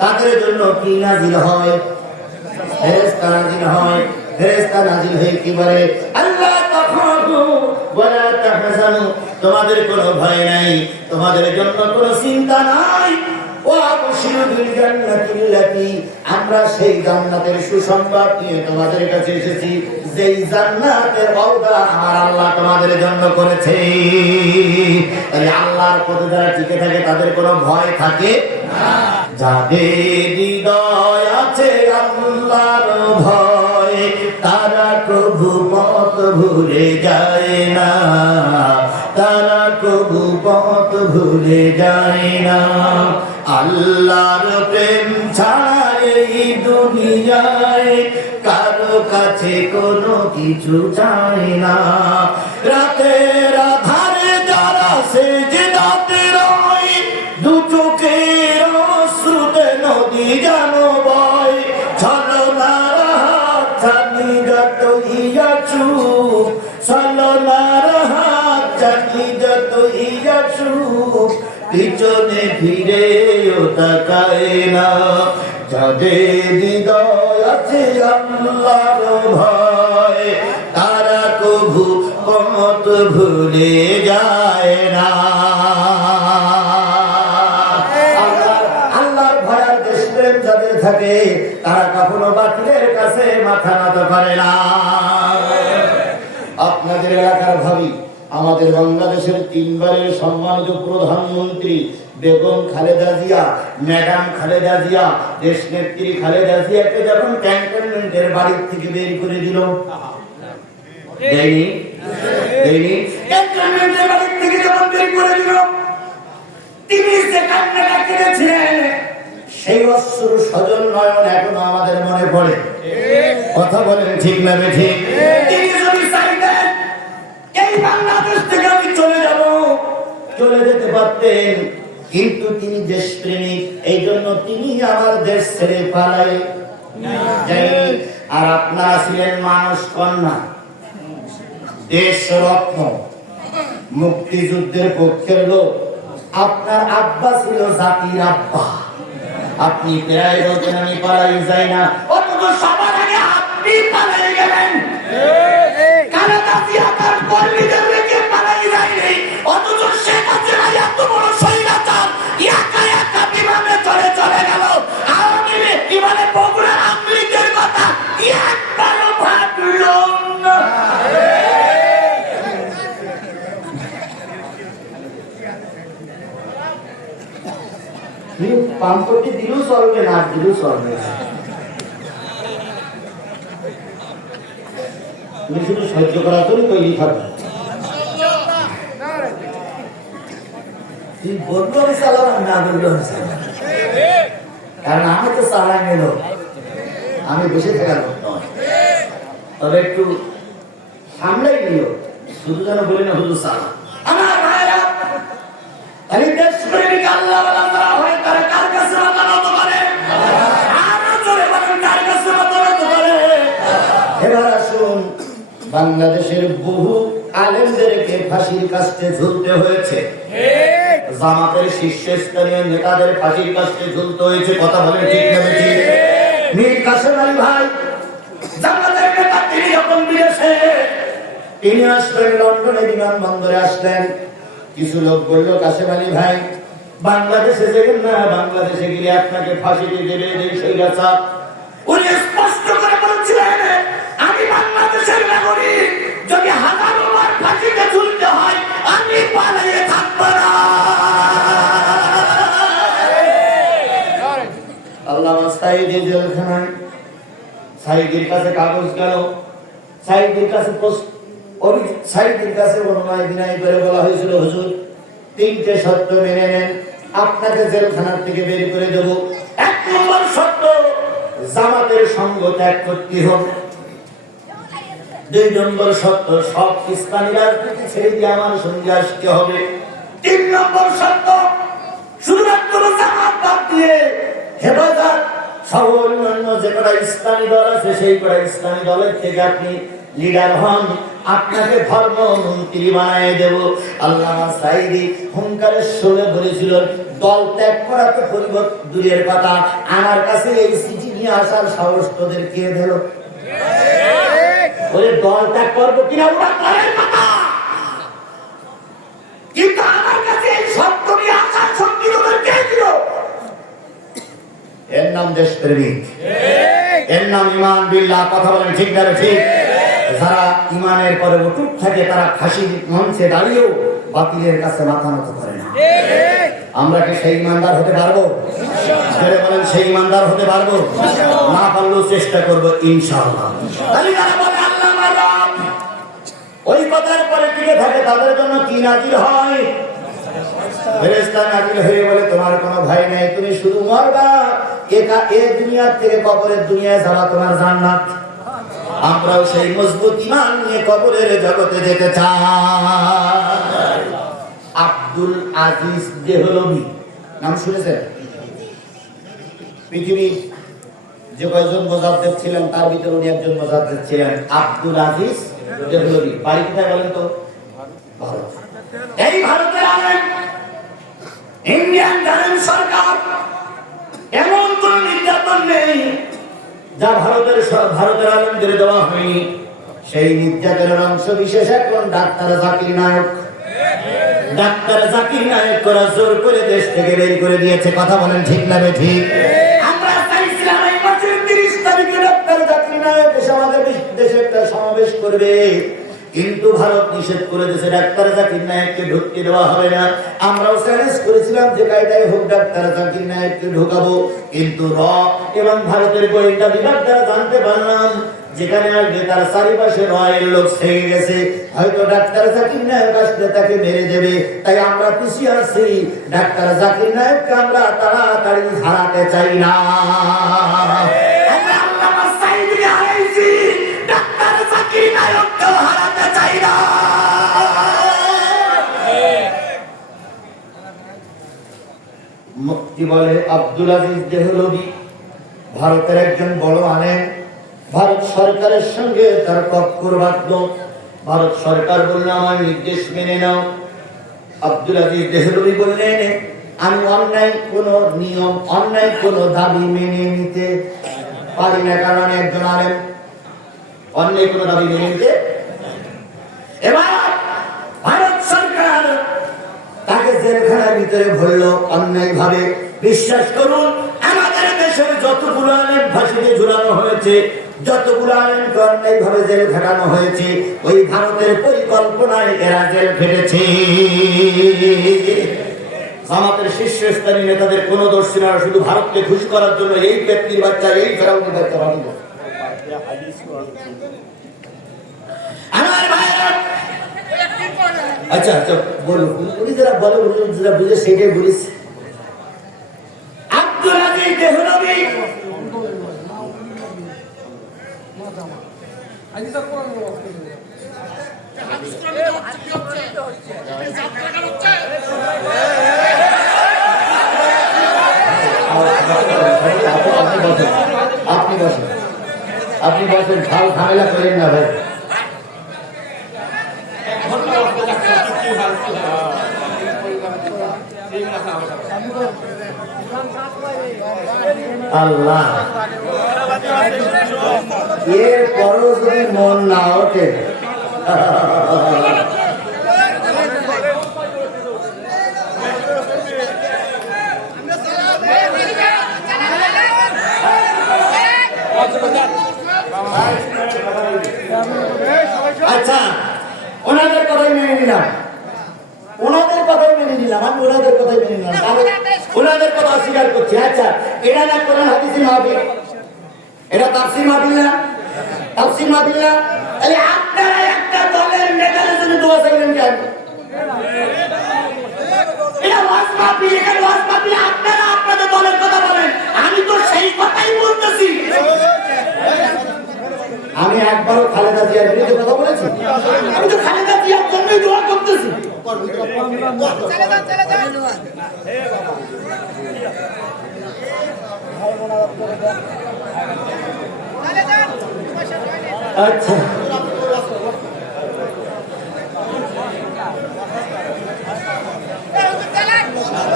তাদের জন্য কি নাজিল হয়? ফেরেশতা নাজিল হয়। ফেরেশতা নাজিল হয়ে কি বলে? আল্লাহ তাখাফু ওয়া লা তাহজানু, তোমাদের কোনো ভয় নাই, তোমাদের জন্য কোনো চিন্তা নাই। ওয়া আবশিরু বিল জান্নাতিল্লাতী, আমরা সেই জান্নাতের সুসংবাদ নিয়ে তোমাদের কাছে এসেছি, যেই জান্নাতের ওয়াদা আমার আল্লাহ তোমাদের জন্য করেছে। তাহলে আল্লাহর পথে যারা টিকে থাকে তাদের কোনো ভয় থাকে না। যাদের হৃদয় আছে আল্লাহর ভয়, তারা কবু পথ ভুলে যায় না, তারা কবু পথ ভুলে যায় না। আল্লাহর প্রেম ছাড়া এই দুনিয়ায় কারো কাছে কোনো কিছু চায় না। রাতের আধারে যারা সেজদাতে রয়, দু চোখের অশ্রুতে নদী যেন বয়, ছলনার হাত ছানি যত ইয়া চুপ, ছলনার হাত ছানি যত ইয়া চুপ, পিছনে ফিরেও তাকায় না। যাদের হৃদয় আছে আল্লাহর ভয়, তারা কবু পথ ভুলে যায় না। আল্লাহর ভয় দেশপ্রেম যাদের থাকে তারা কখনো বাতিলের কাছে মাথা নত করে না। আপনাদের এলাকার ভাবি, আমাদের বাংলাদেশের 3 বারের সম্মানিত প্রধানমন্ত্রী বেগম খালেদা জিয়া, ম্যাডাম খালেদা জিয়া, দেশ নেত্রী খালেদা জিয়াকে যখন ক্যান্টনমেন্টের বাড়ির থেকে বের করে দিল, দেয়নি? দেয়নি? ক্যান্টনমেন্টের বাড়ির থেকে যখন বের করে দিল, তিনি যে কান্নাটা কেঁদেছিলেন, সেই অশ্রু সজল নয়ন এখনো আমাদের মনে পড়ে। কথা বলেন ঠিক না ঠিক? তিনি যদি চাইতেন এই বাংলাদেশ থেকে আমি চলে যাব, চলে যেতে পারতেন, কিন্তু তিনি দেশপ্রেমিক, এই জন্য তিনি আমার দেশ ছেড়ে পালাই। আর আপনারা ছিলেন মানুষ কন্যা, দেশ রত্ন, মুক্তিযুদ্ধের পক্ষের লোক। আপনার আব্বা ছিল জাতির আব্বা। আপনি প্রায় বলতেন আমি পালাই যাই না, অথচ সবার আগে আপনি পালাই গেলেন। খালেদা জিয়া তার কর্মীদের রেখে পালাই যায়নি, অথচ শেখ হাসিনা এত বড় স্বৈরাচার একা একা বিমানে চলে গেল। আওয়ামী লীগ বিমানে বগুড়ার আওয়ামী লীগের কথা একবারও ভাবল না। পাম্পটি দিলেও চলবে, না দিলেও চলবে, তুমি শুধু সহ্য করার জন্য তৈরি থাকবে। তুই বললো আমি চালাম, না বললো আমি চালাম, কারণ আমি তো চালাই নিল, আমি বসে থাকার লোক নয়। তবে একটু সামলাই নিও, শুধু যেন বলি না শুধু চালা। আমার ভাইরা, আমি দেশপ্রেমিক আল্লাহ যারা হয় তারা কার কাছে মাথা নত করে? আরো জোরে বলেন, কার কাছে মাথা নত করে? এবার আসুন, বাংলাদেশের বহু আলেমদেরকে ফাঁসির কাস্টে ঝুলতে হয়েছে, জামাতের শীর্ষস্থানীয় নেতাদের ফাঁসির কাস্টে ঝুলতে হয়েছে। কথা বলেন ঠিক না ঠিক? মীর কাসেম আলী ভাই জামাতের নেতা, তিনি যখন বিদেশে, তিনি আসলেন লন্ডনে, বিমানবন্দরে আসলেন, কিছু লোক বললো কাশেম আলী ভাই, বাংলাদেশে যাবেন না, বাংলাদেশে গেলে আপনাকে ফাঁসিতে দেবে এই স্বৈরাচার। উনি স্পষ্ট করে বলছিলেন, আমি বাংলাদেশের নাগরিক, যদি হাজারো বার ফাঁসিতে ঝুলতে হয় আমি পালিয়ে থাকবো না। আল্লামা সাঈদী জেলখানায়, সাঈদীর কাছে কাগজ গেল, সাঈদীর কাছে সাঈদীর কাছে অনুনয় বিনয় করে বলা হয়েছিল, হুজুর 3টে শর্ত মেনে নেন, আপনাকে জেলখানার থেকে বের করে দেব। 1 নম্বর শর্ত, জামাতের সঙ্গ ত্যাগ করতে হবে। 2 নম্বর শর্ত, সব ইসলামী রাজনীতি ছেড়ে দিয়ে আমার সঙ্গে আসতে হবে। 3 নম্বর শর্ত, শুধুমাত্র জামাত বাদ দিয়ে হেফাজত সহ অন্যান্য যে কটা ইসলামী দল আছে সেই কটা ইসলামী দলের থেকে আপনি লিডার হন, আপনাকে ধর্মমন্ত্রী বানিয়ে দেব। আল্লামা সাঈদী হুঙ্কারের সুরে বলেছিল, দল ত্যাগ করা তো পরিবর্তন দূরের কথা, আমার কাছে এই চিঠি নিয়ে আসার সাহস তোদের কে দিল? ওরে দল ত্যাগ করবো কিনা ওরা করার কথা, কিন্তু আমার কাছে এই শব্দ নিয়ে আসার শক্তি তোদের কে দিল? এর নাম দেশপ্রেমিক, এর নাম ইমান বিল্লাহ। কথা বলেন ঠিক না ঠিক? যারা ইমানের পরে অটুট থাকে তারা ফাঁসির মঞ্চে দাঁড়িয়েও বাতিলের কাছে মাথা নত করে না। আমরা কি সেই ইমানদার হতে পারবো? বলেন সেই ইমানদার হতে পারবো? না পারলেও চেষ্টা করবো ইনশাআল্লাহ। ওই কথার পরে টিকে থাকে তাদের জন্য কি নাজিল হয়? ফেরেশতা নাজিল হয়ে বলে, তোমার কোনো ভয় নেই, তুমি শুধু মরবা, এ দুনিয়ার থেকে কবরের দুনিয়ায় যাবা তোমার জান্নাত। আমরাও সেই মজবুত ঈমান নিয়ে কবরের জগতে যেতে চাই। আব্দুল আজিজ দেহলভী নাম শুনেছেন? পৃথিবীর যে কয়েকজন মুজাদ্দিদ ছিলেন তার ভিতরে উনি একজন মুজাদ্দিদ ছিলেন, আব্দুল আজিজ দেহলভী। বাড়ি কোথায় বলেন তো? ভারত। এই ভারতের আলেম, ইন্ডিয়ান জানেন সরকার এমন কোন নির্যাতন নেই যা ভারতের আলেমদের দেওয়া হয়নি। সেই নির্যাতনের অংশ বিশেষ এখন ডাক্তার জাকির নায়ক, ডাক্তার জাকির নায়ক করা জোর করে দেশ থেকে বের করে দিয়েছে। কথা বলেন ঠিক না ঠিক? আমরা চাইছিলাম এই মাসের 30 তারিখে ডাক্তার জাকির নায়ক এসে আমাদের দেশে একটা সমাবেশ করবে, কিন্তু ভারত নিষেধ করে দিয়েছে, ডাক্তার জাকির নায়ককে ঢুকতে দেওয়া হবে না। আমরাও চ্যালেঞ্জ করেছিলাম যে কায়দায় হোক ডাক্তার জাকির নায়ককে ঢোকাবো, কিন্তু এবং ভারতের গোয়েন্দা বিভাগ দ্বারা জানতে পারলাম যেখানে আসবে তার চারিপাশে রয়ের লোক থেকে গেছে, হয়তো ডাক্তার জাকির নায়ক আসলে তাকে মেরে দেবে। তাই আমরা পিছিয়ে আছি, ডাক্তার জাকির নায়ককে আমরা তাড়াতাড়ি হারাতে চাই না। ডাক্তার জাকির নায়ককে হারাতে চাই না। মুফতি বলে আব্দুল আজিজ দেহলভী ভারতের একজন বড় আলেম, ভারত সরকারের সঙ্গে তার টক্কর বাঁধল। ভারত সরকার বলল আমার নির্দেশ মেনে নাও। আব্দুল আজিজ দেহলভী বললেন আমি অন্যায় কোন নিয়ম, অন্যায় কোন দাবি মেনে নিতে পারি না, কারণ একজন আলেম অন্যায় কোন দাবি মেনে নিতে। এবার ভারত সরকার তাকে জেলখানার ভিতরে ভরলো অন্যায় ভাবে। বিশ্বাস করুন আমাদের দেশের যতগুলো আলেম ফাঁসিতে ঝুলানো হয়েছে, যতগুলো আলেমকে অন্যায় ভাবে জেল খাটানো হয়েছে, ওই ভারতের পরিকল্পনায় এরা জেল খেটেছে। জামাতের শীর্ষস্থানীয় নেতাদের কোন দোষ ছিল না, শুধু ভারতকে খুশি করার জন্য এই পেটনির বাচ্চা, এই ফেরাউনির বাচ্চা বানিয়ে দেয়। আমার ভাইরা আচ্ছা আচ্ছা বলুন, উনি যারা বলে যারা বুঝে সেটাই বলিস। আব্দুল আজিজ দেহলভী আপনি বসেন, খাল ঝামেলা করেন না ভাই। আল্লাহ এর পরও যদি মন না ওঠে, আচ্ছা, ওনাদের কথাই মেনে নিলাম, ওনাদের কথাই মেনে নিলাম, আমি ওনাদের কথাই মেনে নিলাম, কারণ ওনাদের কথা অস্বীকার করছি। আচ্ছা, এটা না কোরআন হাদিসের মাহফিল, এটা তাফসীর মাহফিল না, তাফসীর মাহফিল না, তাহলে আপনারা একটা দলের নেতাদের জন্য দোয়া চাইলেন কেন? এটা ওয়াজ মাহফিল, এখানে ওয়াজ মাহফিল, আপনারা আপনাদের দলের কথা বলেন, আমি তো সেই কথাই বলতেছি। আমি একবারও খালেদা জিয়ার বিরুদ্ধে কথা বলেছি? আমি তো খালেদা জিয়ার জন্যই দোয়া করতেছি। আচ্ছা,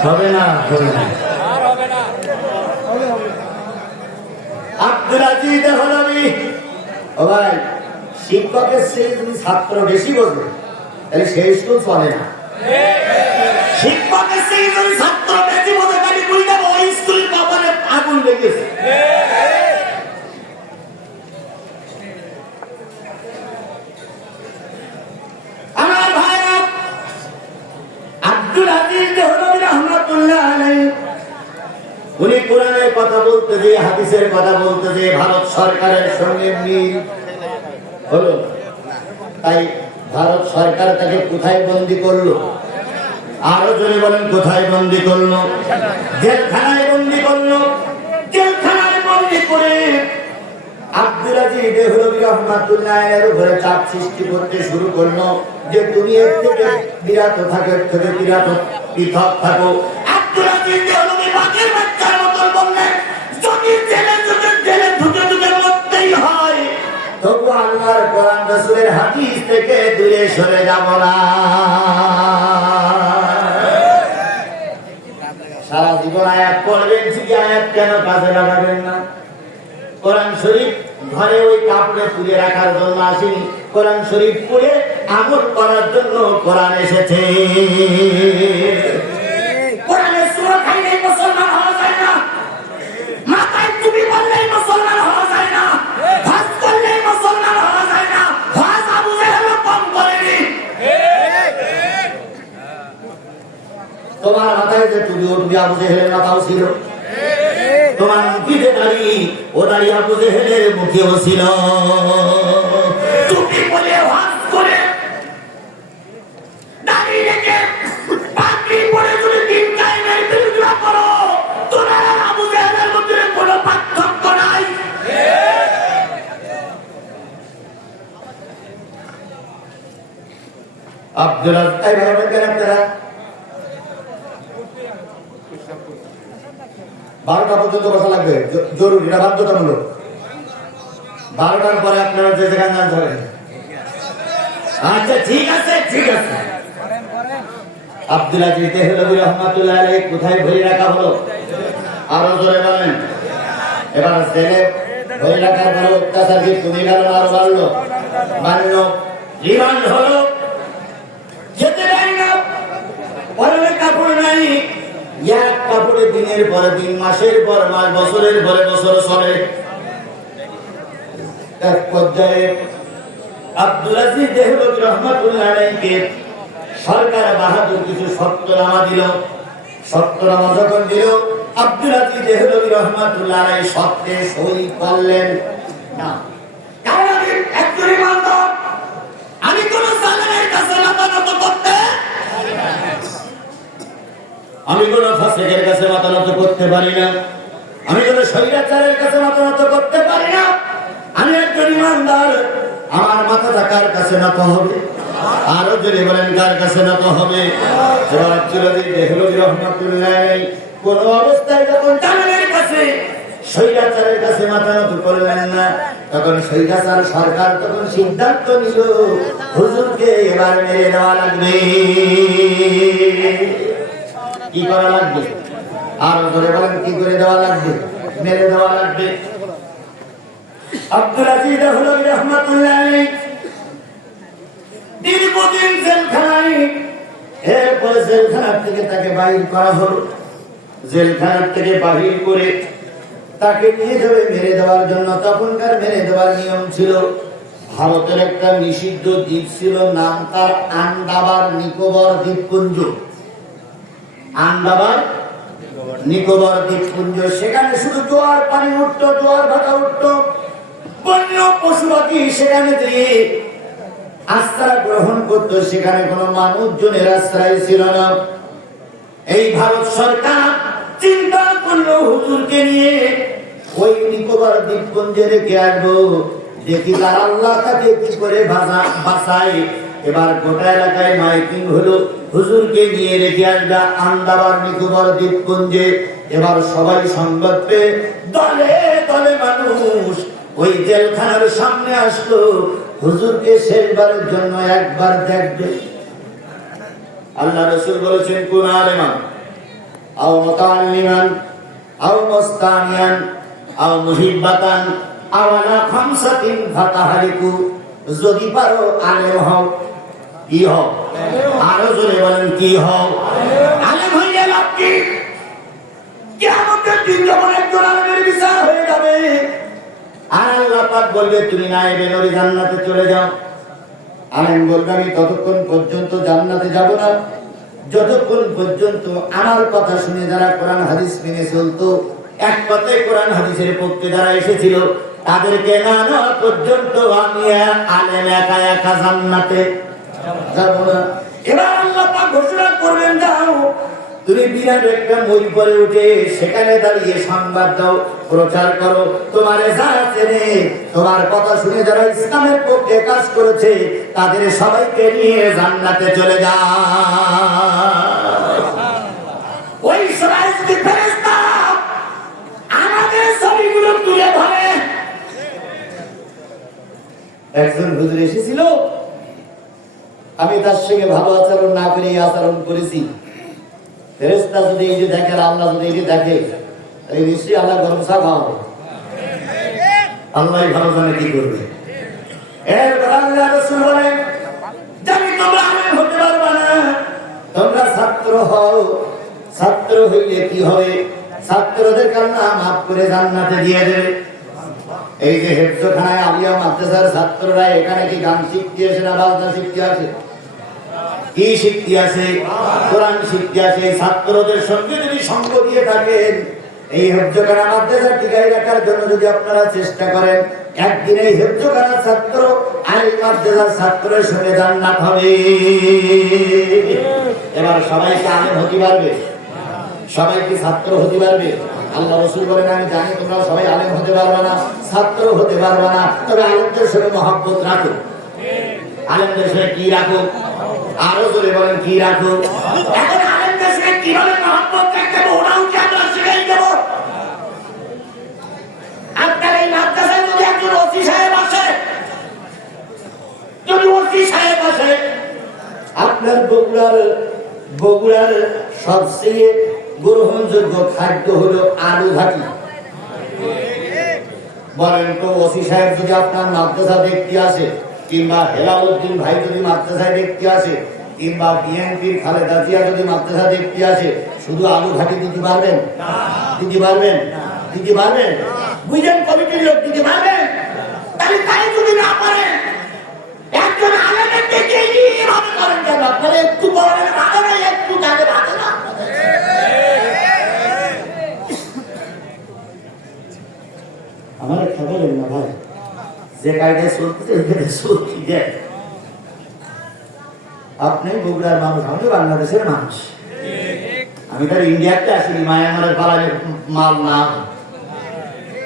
হবে না, হবে না। আব্দুল আজিজ হলবি, ও ভাই, শিক্ষকের চেয়ে যদি ছাত্র বেশি বোঝে তাহলে সেই স্কুল চলে না। শিক্ষকের চেয়ে যদি ছাত্র বেশি বোঝে তাহলে বুঝতে হবে ওই স্কুলের কপালে আগুন লেগেছে। আমার ভাইরা, আব্দুল আজিজ হলবি রহমাতুল্লাহ আলাইহি, উনি কোরআনের কথা বলতে যে, হাদিসের কথা বলতে যে ভারত সরকারের সঙ্গে মিল হলো, তাই ভারত সরকার তাকে কোথায় বন্দী করলো? আরো জোরে বলেন, কোথায় বন্দী করলো? জেলখানায় বন্দী করলো। জেলখানায় বন্দী করে আব্দুল আজিজ দেহলভী রহমাতুল্লাহের উপরে চাপ সৃষ্টি করতে শুরু করলো যে তুমি এর থেকে বিরত থাকো, এর থেকে বিরত পৃথক থাকো। আব্দুল আজিজ দেহলভী বাঘের বাচ্চার মতন বললেন, যদি জেলে ঢুকে মরতেই হয় তবু আল্লাহর কোরআন রাসূলের হাদিস থেকে দূরে সরে যাব না। সারা জীবন আয়াত পড়বেন, ঠিকই আয়াত কেন কাজে লাগাবেন না? কোরআন শরীফ ঘরে ওই কাপড়ে তুলে রাখার জন্য আসেনি, কোরআন শরীফ পড়ে আমল করার জন্য কোরআন এসেছে। কোরআনের সূরা খাইলেই মুসলমান হওয়া যায় না, মাথায় টুপি পরলেই মুসলমান হওয়া যায় না, হজ করলেই মুসলমান হওয়া যায় না। হজ আবু জেহেল কম করেনি। তোমার মাথায় যে টুপি, ও টুপি আবু জেহেলের মাথাও ছিল। তোমার মুখে যে দাড়ি, ও দাড়ি আবু জেহেলের মুখেও ছিল। টুপি পরে, হজ করে, দাড়ি রেখে, পাগড়ি পরে যদি দিন কায়েমের বিরোধিতা করো, তোমার আর আবু জেহেলের মধ্যে কোনো পার্থক্য নাই। আব্দুল আজিজ ভাই কেন আপনারা 12টা পর্যন্ত বসা লাগবে, জরুরি, এটা বাধ্যতামূলক। 12টার পরে আপনারা যে যেখানে যান ধরেন। আচ্ছা, ঠিক আছে, ঠিক আছে। আব্দুল আজিজ দেহলভী রহমাতুল্লাহ আলাইহি কোথায় ভরে রাখা হলো? আরো জোরে বলেন। এবার জেলে ভরে রাখার পরে অত্যাচার কি কমে গেল না আরো বাড়লো? বাড়লো। রিমান্ড হলো, যেতে পারি না, পরনে কাপড় নাই, এক কাপড়ে দিনের পরে দিন, মাসের পর মাস, বছরের পরে বছর চলে। এক পর্যায়ে আব্দুল আজিজ দেহলভী রহমাতুল্লাহ আলাইহিকে সরকার বাহাদুর কিছু শর্তনামা দিল। শর্তনামা যখন দিল, আব্দুল আজিজ দেহলভী রহমাতুল্লাহ আলাইহি শর্তে সই করলেন না। কারণ আমি একজন ইমানদার, আমি কোন জালেমের কাছে মাথা নত করতে, আমি কোন ফাসিকের কাছে মাথা নত করতে পারি না, আমি কোন স্বৈরাচারের কাছে মাথা নত করতে পারি না। আমি একজন ইমানদার, আমার মাথা কার কাছে নত হবে? আরো যদি বলেন কার কাছে নত হবে? আব্দুল আজিজ দেহলভী রহমাতুল্লাহ আলাইহি কোন অবস্থায় যখন জালেমের কাছে, স্বৈরাচারের কাছে মাথা নত করলেন না, তখন স্বৈরাচার সরকার তখন সিদ্ধান্ত নিল হুজুরকে এবার মেরে দেওয়া লাগবে। কি করা লাগবে? আরো ধরে বলেন, কি করে দেওয়া লাগবে? মেরে দেওয়া লাগবে। আব্দুল আজিজ দেহলভী রহমাতুল্লাহ আলাইহি দীর্ঘদিন জেলখানায়, এরপরে জেলখানার থেকে তাকে বাহির করা হলো। জেলখানার থেকে বাহির করে তাকে নিয়ে যাবে মেরে দেওয়ার জন্য। তখনকার মেরে দেওয়ার নিয়ম ছিল, ভারতের একটা নিষিদ্ধ দ্বীপ ছিল, নাম তার আন্দামান নিকোবর দ্বীপপুঞ্জ। আন্দামান নিকোবর দ্বীপপুঞ্জ, সেখানে শুধু জোয়ার পানি উঠতো, জোয়ার ভাটা উঠতো, বন্য পশু পাখি সেখানে দিয়ে আশ্রয় গ্রহণ করতো, সেখানে কোনো মানুষজনের আশ্রয় ছিল না। এই ভারত সরকার চিন্তা করলো হুজুরকে নিয়ে ওই নিকোবর দ্বীপপুঞ্জে রেখে আসবো, দেখি তার আল্লাহ তাকে কি করে বাঁচায়। এবার গোটা এলাকায় মাইকিং হলো, হুজুরকে নিয়ে রেখে আসবে আন্দামান নিকোবর দ্বীপপুঞ্জে। এবার সবাই সংবাদ পেয়ে দলে দলে মানুষ ওই জেলখানার সামনে আসলো, হুজুরকে শেষবারের জন্য একবার দেখবে। আল্লাহ রাসূল বলেছেন, কোন আলেমান আও মুতাআল্লিমান আও মুস্তামিয়ান আও মুহিব্বাতান আও আলা খামসাতিন ফাতাহারিকু, যদি পারো আলেম হও। কি হও? আরো জোরে বলেন, কি হও? আলেম হইলে লাভ কি? কিয়ামতের দিন যখন একজন আলেমের বিচার হয়ে যাবে আর আল্লাহ পাক বলবে তুমি নায়েবে নূরে জান্নাতে চলে যাও, আলেম বলবে আমি ততক্ষণ পর্যন্ত জান্নাতে যাব না যতক্ষণ পর্যন্ত আমার কথা শুনে যারা কোরআন হাদিস মেনে চলতো, এক কথায় কোরআন হাদিসের পক্ষে যারা এসেছিল, তাদেরকে না নেওয়া পর্যন্ত আমি আলেম একা একা জান্নাতে যাব না। এবার আল্লাহ পাক ঘোষণা করবেন, যাও তুমি বিরাট একটা মই পরে উঠে সেখানে দাঁড়িয়ে সংবাদ দাও, প্রচার করো, তোমার যারা চেনে, তোমার কথা শুনে যারা ইসলামের পক্ষে কাজ করেছে, তাদের সবাইকে নিয়ে জান্নাতে চলে যাও। ওই সময় যদি ফেরেশতা আমাদের ছবিগুলো তুলে ধরে, একজন হুজুর এসেছিল, আমি তার সঙ্গে ভালো আচরণ না করে আচরণ করেছি, ফেরেশতা যদি এই যে দেখে, আল্লাহ যদি এই যে দেখে, এই নিশ্চয়ই আল্লাহ গরম চা খাওয়াবে। আল্লাহ ভালো জানে কি করবে। এরপর আল্লাহ রাসূল বলেন, জানি তোমরা আলেম হতে পারবে না, তোমরা ছাত্র হও। ছাত্র হইলে কি হবে? ছাত্রদের কান্না মাফ করে জান্নাতে দিয়ে দেবে। এই যে হেফজখানায় আলিয়া মাদ্রাসার ছাত্ররা এখানে কি গান শিখতে আসে না বাজনা শিখতে আসে? কি শিখতে আসে? কোরআন শিখতে আসে। এই ছাত্রদের সঙ্গে যদি সঙ্গ দিয়ে থাকেন, এই হেফজখানা মাদ্রাসা টিকাই রাখার জন্য যদি আপনারা চেষ্টা করেন, একদিন এই হেফজখানার ছাত্র আর এই মাদ্রাসার ছাত্রের সঙ্গে জান্নাত হবে। এবার সবাইকে আলেম হতে পারবে? সবাই কি ছাত্র হতে পারবে? আল্লাহ রাসূল বলেন, আমি জানি তোমরা সবাই আলেম হতে পারবে না, ছাত্র হতে পারবে না, তবে আলেমদের সঙ্গে মহব্বত রাখো। আলেমদের সঙ্গে কি রাখো? আরো জোরে বলেন, কি রাখো? এখন আলেমদের সঙ্গে কিভাবে মহব্বত রাখতে হবে ওটাও কি আমরা শিখিয়ে দেব? আপনার এই মাদ্রাসায় যদি একজন ওসি সাহেব আসে, যদি ওসি সাহেব আসে, আপনার বগুড়ার সবচেয়ে গ্রহণযোগ্য খাদ্য হলো আলু ঘাটি। বলেন তো, ওসি সাহেব যদি আপনার মাদ্রাসা দেখতে আসে, কিংবা হেলালউদ্দিন ভাই যদি মাদ্রাসায় দেখতে আসে, কিংবা বিএনপির খালেদা জিয়া যদি মাদ্রাসা দেখতে আসে, শুধু আলু ঘাটি দিতে পারবেন? দিতে পারবেন? দিতে পারবেন? বুঝেন, কমিটির লোক দিতে পারবেন? তাহলে তাই যদি না পারেন, একজন আলেমের দেখে এইভাবে করেন কেন? আপনারা একটু বলেন ভালো না, একটু তাহলে ভালো না। আমার একটা বলেন না ভাই, যে কায়দায় চলতেছে চলতে যায়। আপনি বগুড়ার মানুষ, আমি বাংলাদেশের মানুষ, আমি তার ইন্ডিয়াতে আসিনি, মায়ানমারের পালালে মাল না,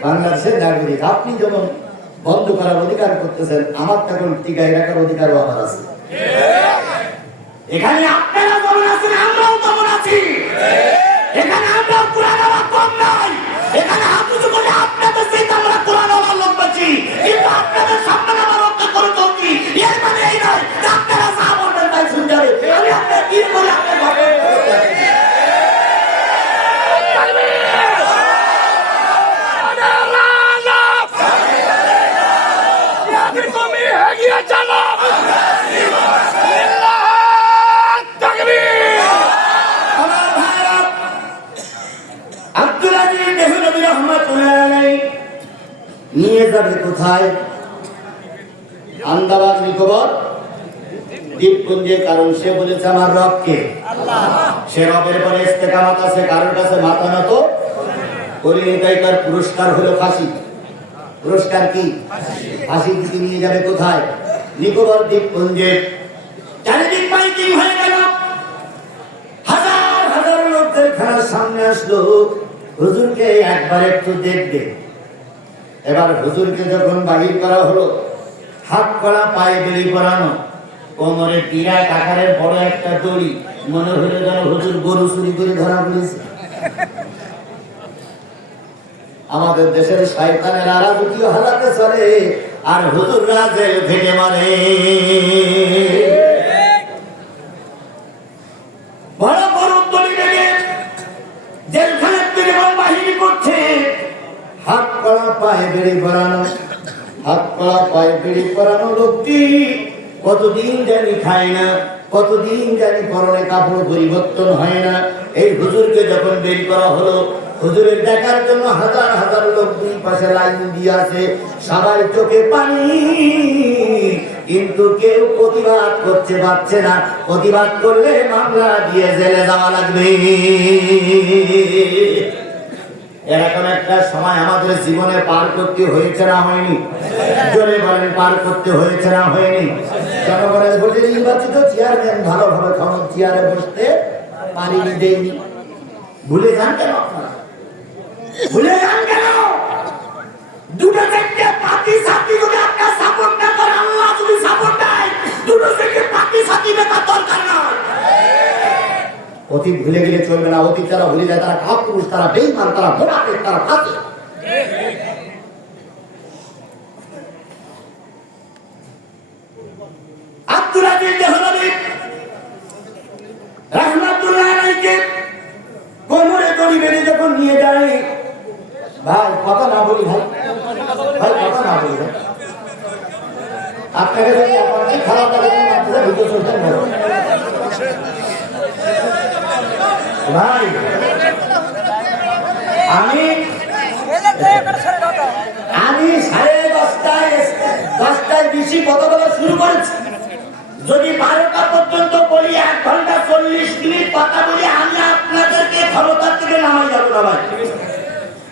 বাংলাদেশের নাগরিক। আপনি যেমন বন্ধ করার অধিকার করতেছেন, আমার তখন টিকায় রাখার অধিকারও আমার আছে। এখানে আপনারা যেমন আছেন, আমরাও তেমন আছি। এখানে আমরা কোরআন কম নাই, এখানে হাতুজ করে আপনাদের সেই আমরা কোরআন লোক পাচ্ছি, কিন্তু আপনাদের সামনে আমার রক্ষা করে চলছি। এর মানে এই নয় যে আপনারা যা বলবেন তাই শুনতে হবে। আমি আপনার কি করে আপনার ঘরে আব্দুল আজিজ দেহলভী রহমাতুল্লাহ কোথায়? আন্দামান নিকোবর দ্বীপপুঞ্জে। কারণ সে বলেছে আমার রবকে। সে রবের পরে ইস্তেকামত আছে, কারোর কাছে মাথা নত করিনি, তাই তার পুরস্কার হলো ফাঁসি। পুরস্কার কি? ফাঁসি দিতে নিয়ে যাবে কোথায়? নিকোবর দ্বীপপুঞ্জে। চারিদিক মাইকিং হয়ে গেল, হাজার হাজার লোকদের খেলার সামনে আসলো, হুজুরকে একবার একটু দেখবে। এবার হুজুরকে যখন বাহির করা হলো, হাত করা, পায়ে বেড়ি পরানো, কোমরে টিরা কাকারের বড় একটা দড়ি, মনে হলো যেন হুজুর গরু চুরি করে ধরা পড়েছে। আমাদের দেশের শয়তানের রাজকীয় হালাতে চলে, আর হুজুররা জেল থেকে মারে। বড় বড় দড়ি বেগে জেলখানার থেকে বাহিনী করছে, হাত করা, পায়ে বেড়ি পরানো। হাত করা, পায়ে বেড়ি পরানো লোকটি কতদিন জানি খায় না, কতদিন জানি পরনে কাপড় পরিবর্তন হয় না। এই হুজুরকে যখন বের করা হলো, হুজুরের দেখার জন্য হাজার হাজার লোক দুই পাশে লাইন দিয়ে আছে, সবাই চোখে পানি, কিন্তু কেউ প্রতিবাদ করতে পারছে না। প্রতিবাদ করলে মামলা দিয়ে জেলে যাওয়া লাগবে। এরকম একটা সময় আমাদের জীবনে পার করতে হয়েছে না হয়নি? জোরে বলেন, পার করতে হয়েছে না হয়নি? জনগণের ভোটে নির্বাচিত চেয়ারম্যান ভালোভাবে চেয়ারে বসতে পারিনি, দেয়নি। ভুলে যান কেন আপনারা? ভুলে যান কেন? দুটো থেকে পার্টি সাথী যদি আপনার সাপোর্ট না করে, আল্লাহ যদি সাপোর্ট দেয়, দুটো থেকে পার্টি সাথী বেকার দরকার নয়। অতীত ভুলে গেলে চলবে না। অতীত যারা ভুলে যায় তারা কাপুরুষ, তারা বেঈমান, তারা মুনাফিক, তারা ফাসিক। আব্দুল আজিজ দেহলভী রাহমাতুল্লাহ আলাইহি কোমরে দড়ি বেঁধে যখন নিয়ে যায়, ভাই কথা না বলি, ভাই ভাই কথা না বলি, ভাই আপনাকে যদি আপনাকে খারাপ লাগে আপনাদের ভিতরে চলতেন ভাই। আমি 10:30 বেশি কথা বলা শুরু করেছি। যদি 12টা পর্যন্ত বলি, 1 ঘন্টা 40 মিনিট কথা বলি, আমি আপনাদেরকে ক্ষমতার থেকে নামাই যাবো না ভাই।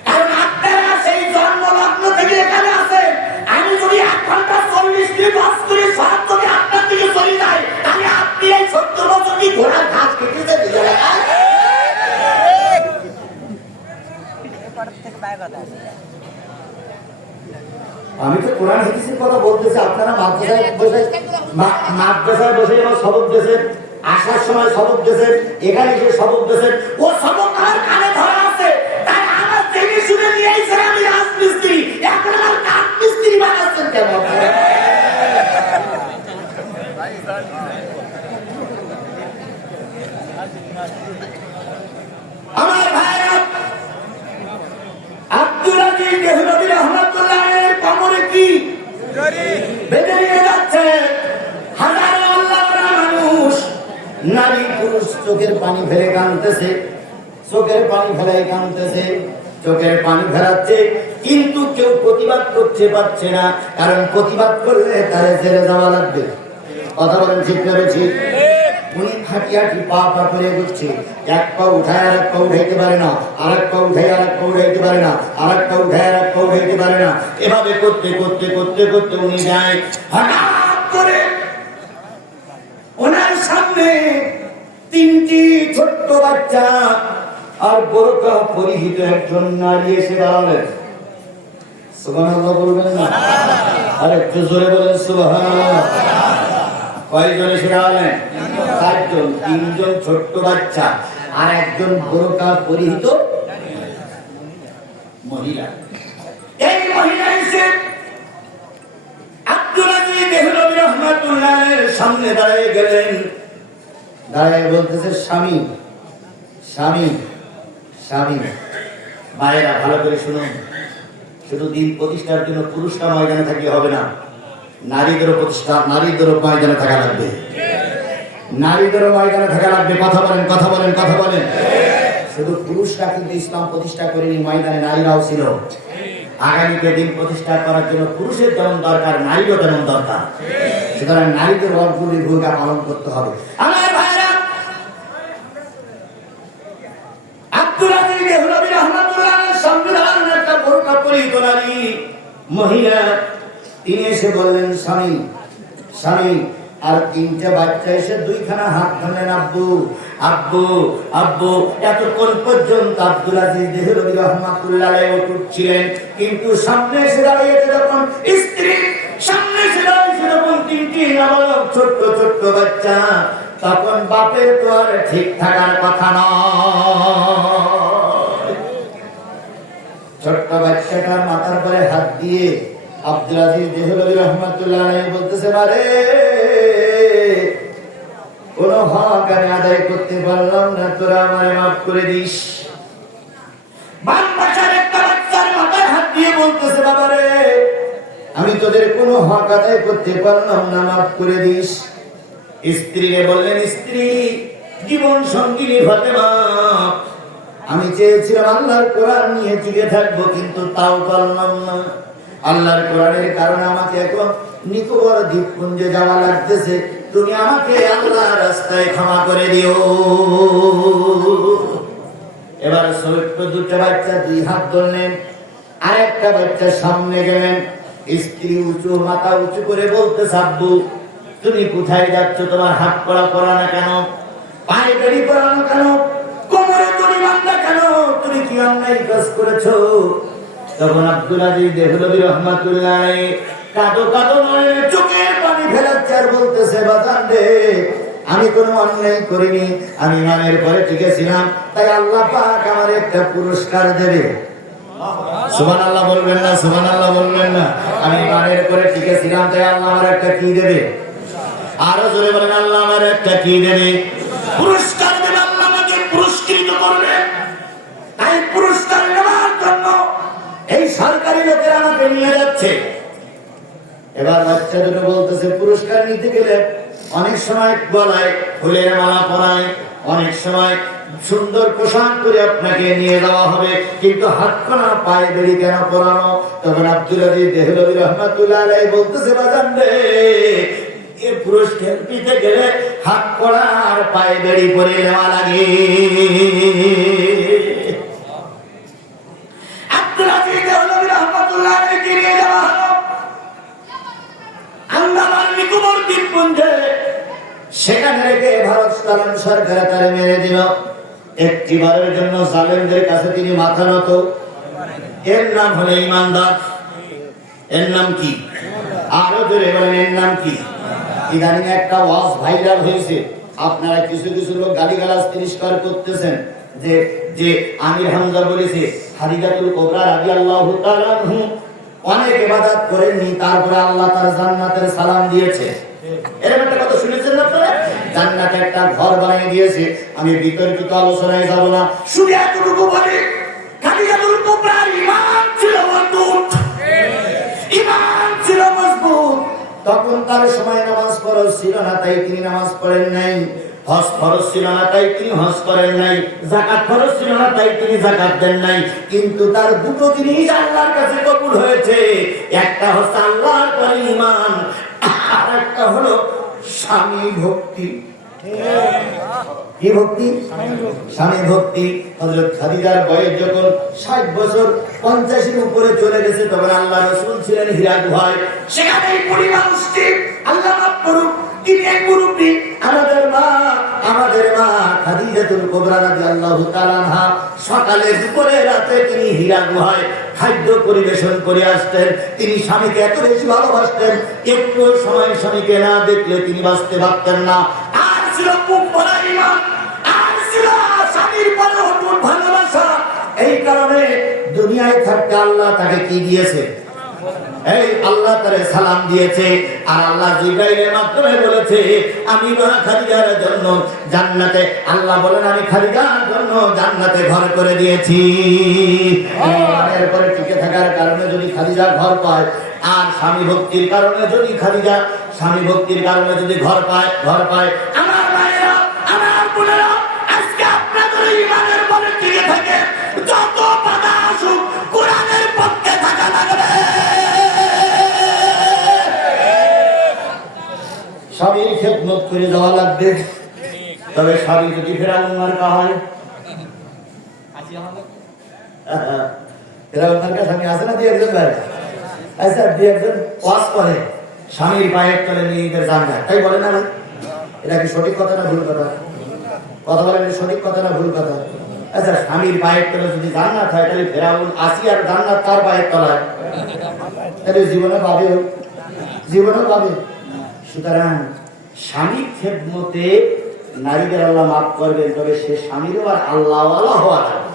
কারণ আপনারা সেই জন্মলগ্ন থেকে এখানে আছেন। আমি যদি 1 ঘন্টা 40 মিনিট বাস করে সব যদি আপনার দিকে চলে যায়, তাহলে আপনি এই 70 বছর কি ঘোড়ার ঘাস কেটেছে দিয়ে রাখান। আমি তো কোরআন হাদিসের কথা বলতেছি, আপনারা মাদ্রাসায় বসে আমার সবক দিয়েছেন, আসার সময় সবক দিয়েছেন, এখানে এসে সবক দিয়েছেন। ও সবক আমার কানে ধরা আছে, তাই আমার জেনে শুনে নিয়ে এসে আমি রাজমিস্ত্রি, এখন আমার কাঠ মিস্ত্রি বানাচ্ছেন কেন? আমার ভাইরা, আব্দুল আজিজ দেহলভী রাহমাতুল্লাহের কোমরে কি বেঁধে নিয়ে যাচ্ছে হাজারো আল্লাহওয়ালা মানুষ, নারী পুরুষ চোখের পানি ফেলে কাঁদতেছে, চোখের পানি ফেলে কাঁদতেছে, চোখের পানি ফেরাচ্ছে, কিন্তু কেউ প্রতিবাদ করতে পারছে না। কারণ প্রতিবাদ করলে তারে জেলে যাওয়া লাগবে। কথা বলেন ঠিক না বেশি? উনি হাঁটি হাঁটি পা পা করে এগোচ্ছে, 1 পা উঠায় আর 1 পা উঠাইতে পারে না, আর 1 পা উঠাই আর 1 পা উঠাইতে পারে না, আর 1 পা উঠায় আর 1 পা উঠাইতে পারে না। এভাবে করতে করতে করতে করতে উনি যায়, হঠাৎ করে ওনার সামনে 3টি ছোট্ট বাচ্চা আর বোরকা পরিহিত একজন নারী এসে দাঁড়ালেন। সুবহানাল্লাহ বলবেন না? আর একটু জোরে বলেন সুবহানাল্লাহ। কয়জন এসে দাঁড়ালেন? 4 জন। 3 জন ছোট্ট বাচ্চা আর একজন বোরকা পরিহিত মহিলা। এই মহিলা এসে আব্দুল আজিজ দেহলভী রাহমাতুল্লাহের সামনে দাঁড়িয়ে গেলেন। দাঁড়িয়ে বলতেছে, স্বামী স্বামী স্বামী। ভাইয়েরা ভালো করে শুনুন, শুধু দিন প্রতিষ্ঠার জন্য পুরুষরা ময়দানে থাকলে হবে না, নারীদেরও প্রতিষ্ঠা, নারীদেরও ময়দানে থাকা লাগবে, নারীদেরও ময়দানে থাকা লাগবে। কথা বলেন, কথা বলেন, কথা বলেন। শুধু পুরুষরা কিন্তু ইসলাম প্রতিষ্ঠা করেনি, ময়দানে নারীরাও ছিল। আগামীতে দিন প্রতিষ্ঠা করার জন্য পুরুষের যেমন দরকার, নারীরও তেমন দরকার। সুতরাং নারীদের অগ্রণী ভূমিকা পালন করতে হবে। আমার ভাইরা, আব্দুল আজিজ দেহলভী রাহমাতুল্লাহ আলাইহির সংবিধান একটা বোরকা পরিহিত নারী মহিলা, তিনি এসে বললেন, স্বামী স্বামী, আর 3টে বাচ্চা এসে 2খানা হাত ধরলেন, আব্বু আব্বু আব্বু। এতক্ষণ পর্যন্ত আব্দুল আজিজ দেহলভী রাহমাতুল্লাহ আলাইহি অটুট ছিলেন, কিন্তু সামনে এসে দাঁড়িয়েছে যখন স্ত্রী, সামনে এসে দাঁড়িয়েছে যখন 3টি নাবালক ছোট্ট ছোট্ট বাচ্চা, তখন বাপের তো আর ঠিক থাকার কথা নয়। ছোট্ট বাচ্চাটার মাথার পরে হাত দিয়ে আব্দুল আজিজ দেহলভী রাহমাতুল্লাহ আলাইহি বলতেছে, বারে কোন হক আমি আদায় করতে পারলাম না, তোরা আমারে মাফ করে দিস। বাপ বাচ্চার একটা বাচ্চার মাথায় হাত দিয়ে বলতেছে, বাবা রে, আমি তোদের কোন হক আদায় করতে পারলাম না, মাফ করে দিস। স্ত্রীকে বললেন, স্ত্রী, জীবন সঙ্গিনী ফাতেমা, আমি চেয়েছিলাম আল্লাহর কোরআন নিয়ে টিকে থাকবো, কিন্তু তাও পারলাম না। আল্লাহর কোরআনের কারণে আমাকে এখন নিকোবর দ্বীপপুঞ্জে যাওয়া লাগতেছে, তুমি আমাকে আল্লাহর রাস্তায় ক্ষমা করে দিও। এবার ছোট্ট 2টা বাচ্চা 2 হাত ধরলেন, আর একটা বাচ্চা সামনে গেলেন। স্ত্রী মাথা উঁচু করে বলতে, আব্বু তুমি কোথায় যাচ্ছ? তোমার হাত কড়া করা না কেন? পায়ে বেড়ি পরানো কেন? কোমরে দড়ি বাঁধা কেন? তুমি কি অন্যায় কাজ করেছো? তখন আব্দুল আজিজ দেহলভী রাহমাতুল্লাহ আলাইহি কাঁদো কাঁদো নয়নে চোখের পানি ফেলাচ্ছে আর বলতেছে, বাজান রে, আমি কোনো অন্যায় করিনি, আমি ইমানের পরে টিকে ছিলাম, তাই আল্লাহ পাক আমার একটা পুরস্কার দেবে। সুবহানাল্লাহ বলবেন না? সুবহানাল্লাহ বলবেন না? আমি ইমানের পরে টিকে ছিলাম, তাই আল্লাহ আমার একটা কি দেবে? আরো জোরে বলেন, আল্লাহ আমার একটা কি দেবে? পুরস্কার দেবে। আল্লাহ আমাকে পুরস্কৃত করবে। তাই পুরস্কার নেওয়ার জন্য এই সরকারি লোকেরা আমাকে নিয়ে যাচ্ছে। এবার বাচ্চা দুটো বলতেছে, পুরস্কার নিতে গেলে অনেক সময় গলায় ফুলের মালা পরায়, অনেক সময় সুন্দর পোশাক করে আপনাকে নিয়ে যাওয়া হবে, কিন্তু হাত কড়া পায়ে বেড়ি কেন পরানো? তখন আব্দুল আজিজ দেহলভী রাহমাতুল্লাহ আলাইহি বলতেছে, বাজান রে, এই পুরস্কার দিতে গেলে হাত কড়া আর পায়ে বেড়ি পরে নেওয়া লাগে। আব্দুল আজিজ দেহলভী রাহমাতুল্লাহ আলাইহি নিয়ে যাওয়া হলো আন্দামান নিকোবর দ্বীপপুঞ্জে। সেখানে রেখে ভারত সরকার তারে মেরে দিল। একটিবারের জন্য জালেমদের কাছে তিনি মাথা নত। এর নাম হলো ইমানদার। এর নাম কি? আরো জোরে বলেন, এর নাম কি? ইদানিং একটা ওয়াজ ভাইরাল হয়েছে, আপনারা কিছু কিছু লোক গালিগালাজ তিরস্কার করতেছেন, যে যে আমির হামজা বলেছে খাদিজাতুল কুবরা রাদিয়াল্লাহু তাআলা আনহু অনেক ইবাদত করেননি, তারপরে আল্লাহ তার জান্নাতের সালাম দিয়েছে। এরকম একটা কথা শুনেছেন না আপনারা? জান্নাতে একটা ঘর বানিয়ে দিয়েছে। আমি বিতর্কিত আলোচনায় যাব না, শুধু এতটুকু বলি, খাদিজাতুল কুবরার ঈমান ছিল অটুট, ঈমান ছিল মজবুত। তখন তার সময় নামাজ ফরজ ছিল না, তাই তিনি নামাজ পড়েন নাই। হজ ফরজ ছিল না, তাই তিনি হজ করেন নাই। যাকাত ফরজ ছিল না, তাই তিনি যাকাত দেন নাই। কিন্তু তার দুটো জিনিস আল্লাহর কাছে কবুল হয়েছে। একটা হচ্ছে আল্লাহর পরে ঈমান, আর একটা হলো স্বামী ভক্তি। কি ভক্তি? স্বামী ভক্তি। হযরত খাদিজার বয়স যখন 60 বছর 50-এর উপরে চলে গেছে, তখন আল্লাহ রাসূল ছিলেন হীরা গুহায়। সেখানেই পরিবার স্থির, আল্লাহ মাফ করুক, তিনি এক মুরব্বী, আমাদের মা খাদিজাতুল কুবরা রাদিয়াল্লাহু তাআলা আনহা সকালে দুপুরে রাতে তিনি হীরা গুহায় খাদ্য পরিবেশন করে আসতেন। তিনি স্বামীকে এত বেশি ভালোবাসতেন, একটু সময় স্বামীকে না দেখলে তিনি বাঁচতে পারতেন না। আর ছিল বুক ভরা ঈমান, আর ছিল স্বামীর পরে অটুট ভালোবাসা। এই কারণে দুনিয়ায় থাকতে আল্লাহ তাকে কি দিয়েছে? এই আল্লাহ তারে সালাম দিয়েছে। আর আল্লাহ জিবরাইলের মাধ্যমে বলেছে, আমি মা খাদিজার জন্য জান্নাতে, আল্লাহ বলেন আমি খাদিজার জন্য জান্নাতে ঘর করে দিয়েছি। ইমানের পরে টিকে থাকার কারণে যদি খাদিজা ঘর পায়, আর স্বামী ভক্তির কারণে যদি খাদিজা স্বামী ভক্তির কারণে যদি ঘর পায়, আমার ভাইয়েরা, আমার বোনেরা, আজকে আপনাদের ইমানের পরে টিকে থাকে, যত বাধা আসুক কোরআনের পক্ষে থাকা করে যাওয়া লাগবে। তবে স্বামী যদি ফেরাউন মার্কা হয়, ফেরাউন মার্কা স্বামী আছে না দুই একজন ভাই? আচ্ছা, দুই একজন ওয়াজ করে স্বামীর পায়ের তলে নিজেদের জান যায়, তাই বলে না? এটা কি সঠিক কথা না ভুল কথা? কথা বলেন, সঠিক কথা না ভুল কথা? আচ্ছা, স্বামীর পায়ের তলে যদি জান্নাত হয়, তাহলে ফেরাউন আসিয়ার জান্নাত তার পায়ের তলায়, তাহলে জীবনে পাবে, জীবনে পাবে। সুতরাং স্বামীর খেদমতে নারীদের আল্লাহ মাফ করবেন, তবে সে স্বামীরও আর আল্লাহওয়ালা হওয়া যাবে,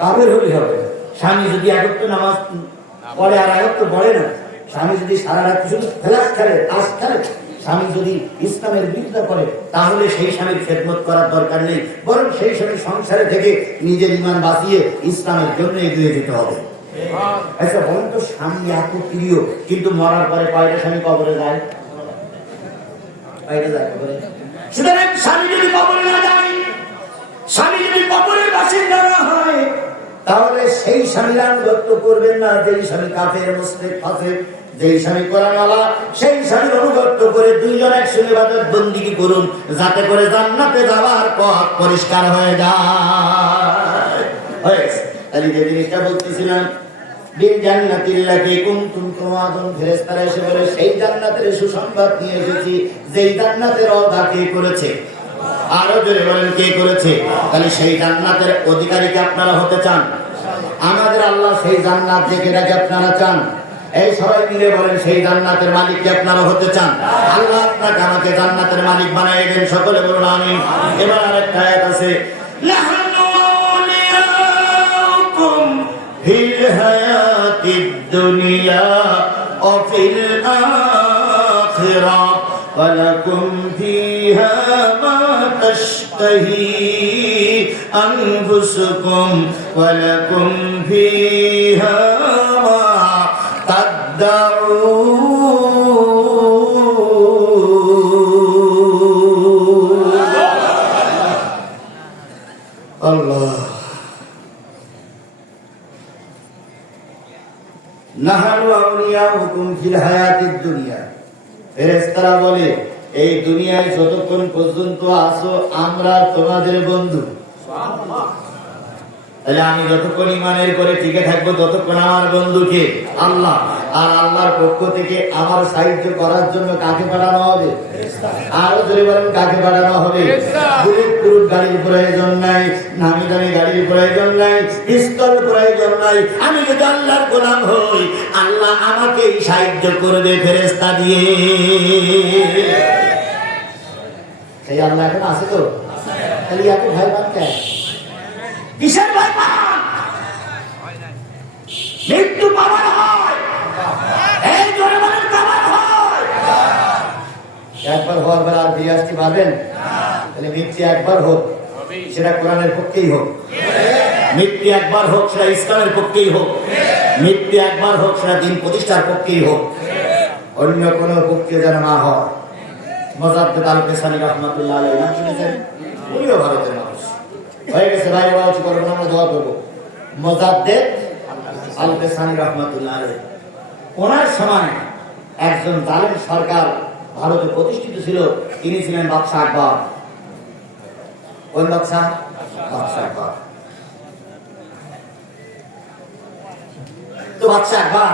কাবের হলে হবে। স্বামী যদি একত্র নামাজ পড়ে আর একত্র পড়ে না, স্বামী যদি সারা রাত শুধু খেলাস খেলে, তাস খেলে, স্বামী যদি ইসলামের বিরোধিতা করে, তাহলে সেই স্বামীর খেদমত করার দরকার নেই, বরং সেই স্বামী সংসারে থেকে নিজের ঈমান বাঁচিয়ে ইসলামের জন্য এগিয়ে যেতে হবে। আচ্ছা বলেন তো, স্বামী এত প্রিয়, কিন্তু মরার পরে কয়টা স্বামী কবরে যায়? সুতরাং স্বামী যদি কবরে না যায়, স্বামী যদি কবরের বাসিন্দা না হয়, তাহলে সেই স্বামীর আনুগত্য করবেন না যেই স্বামী কাফের, মুশরিক, ফাসিক। যেই স্বামী কোরআনওয়ালা, সেই স্বামীর অনুগত্য করে দুইজন একসঙ্গে ইবাদত বন্দেগী করুন, যাতে করে জান্নাতে যাওয়ার পথ পরিষ্কার হয়ে যায়। হয়েছে? তাহলে যে জিনিসটা বলতেছিলাম, বিল জান্নাতিল্লাতী কুনতুম তুআদুন, ফেরেশতারা এসে বলে সেই জান্নাতের সুসংবাদ নিয়ে এসেছি, যেই জান্নাতের ওয়াদা কে করেছে? আরো জোরে বলেন, কে করেছে? তাহলে সেই জান্নাতের অধিকারীকে আপনারা হতে চান? আমাদের আল্লাহ সেই জান্নাত দেখে রাখে, আপনারা চান? এই সবাই মিলে বলেন, সেই জান্নাতের মালিককে আপনারা হতে চান? আল্লাহ আপনাকে আমাকে জান্নাতের মালিক বানিয়ে দেন, সকলে বলুন আমিন। এবার আরেকটা আয়াত আছে, নাহনু আউলিয়াউকুম ফিল হায়াতিদ দুনিয়া ওয়া ফিল আখিরাহ ওয়া লাকুম ফিহা মা তাশতাহি আনফুসুকুম ওয়া লাকুম ফিহা মা আল্লাহ। নাহানু আউলিয়াউকুম ফিল হায়াতিদ দুনিয়া, ফেরেশতারা বলে এই দুনিয়ায় যতক্ষণ পর্যন্ত আছো আমরা তোমাদের বন্ধু। তাহলে আমি যতক্ষণ ঈমানের করে টিকে থাকবো, ততক্ষণ আমার বন্ধুকে আল্লাহ। আর আল্লাহর পক্ষ থেকে আমার সাহায্য করার জন্য কাকে পাঠানো হবে? আরো জোরে বলেন, কাকে পাঠানো হবে? বুলেট প্রুফ গাড়ির প্রয়োজন নাই, নামি দামি গাড়ির প্রয়োজন নাই, পিস্তল প্রয়োজন নাই। আমি যদি আল্লাহর গোলাম হই, আল্লাহ আমাকেই সাহায্য করবে ফেরেশতা দিয়ে। সেই আল্লাহ এখন আছে তো? তাহলে এত ভয় পাচ্ছে কিসের? ভয় পান? মৃত্যু পাওয়ার হয়, এই জোরে বলেন কাবার হয়। একবার হওয়ার পর আর ফিরে আসতে পারবেন? তাহলে মৃত্যু একবার হোক, সেটা কোরআনের পক্ষেই হোক। মৃত্যু একবার হোক, সেটা ইসলামের পক্ষেই হোক। মৃত্যু একবার হোক, সেটা দিন প্রতিষ্ঠার পক্ষেই হোক, অন্য কোন পক্ষে যেন না হয়। মোজাদ্দেদ আল পেশানি রহমাতুল্লাহ আলাইহি নাম শুনেছেন? উনিও ভারতের মানুষ। হয়ে গেছে ভাই, বলা উচিত করবো না, আমরা দোয়া করবো। মোজাদ্দেদ আল পেশানি রহমাতুল্লাহ আলাইহি, ওনার সময় একজন জালেম সরকার ভারতে প্রতিষ্ঠিত ছিল, তিনি ছিলেন বাদশাহ আকবর। কোন বাদশাহ? বাদশাহ আকবর। তো বাদশাহ আকবর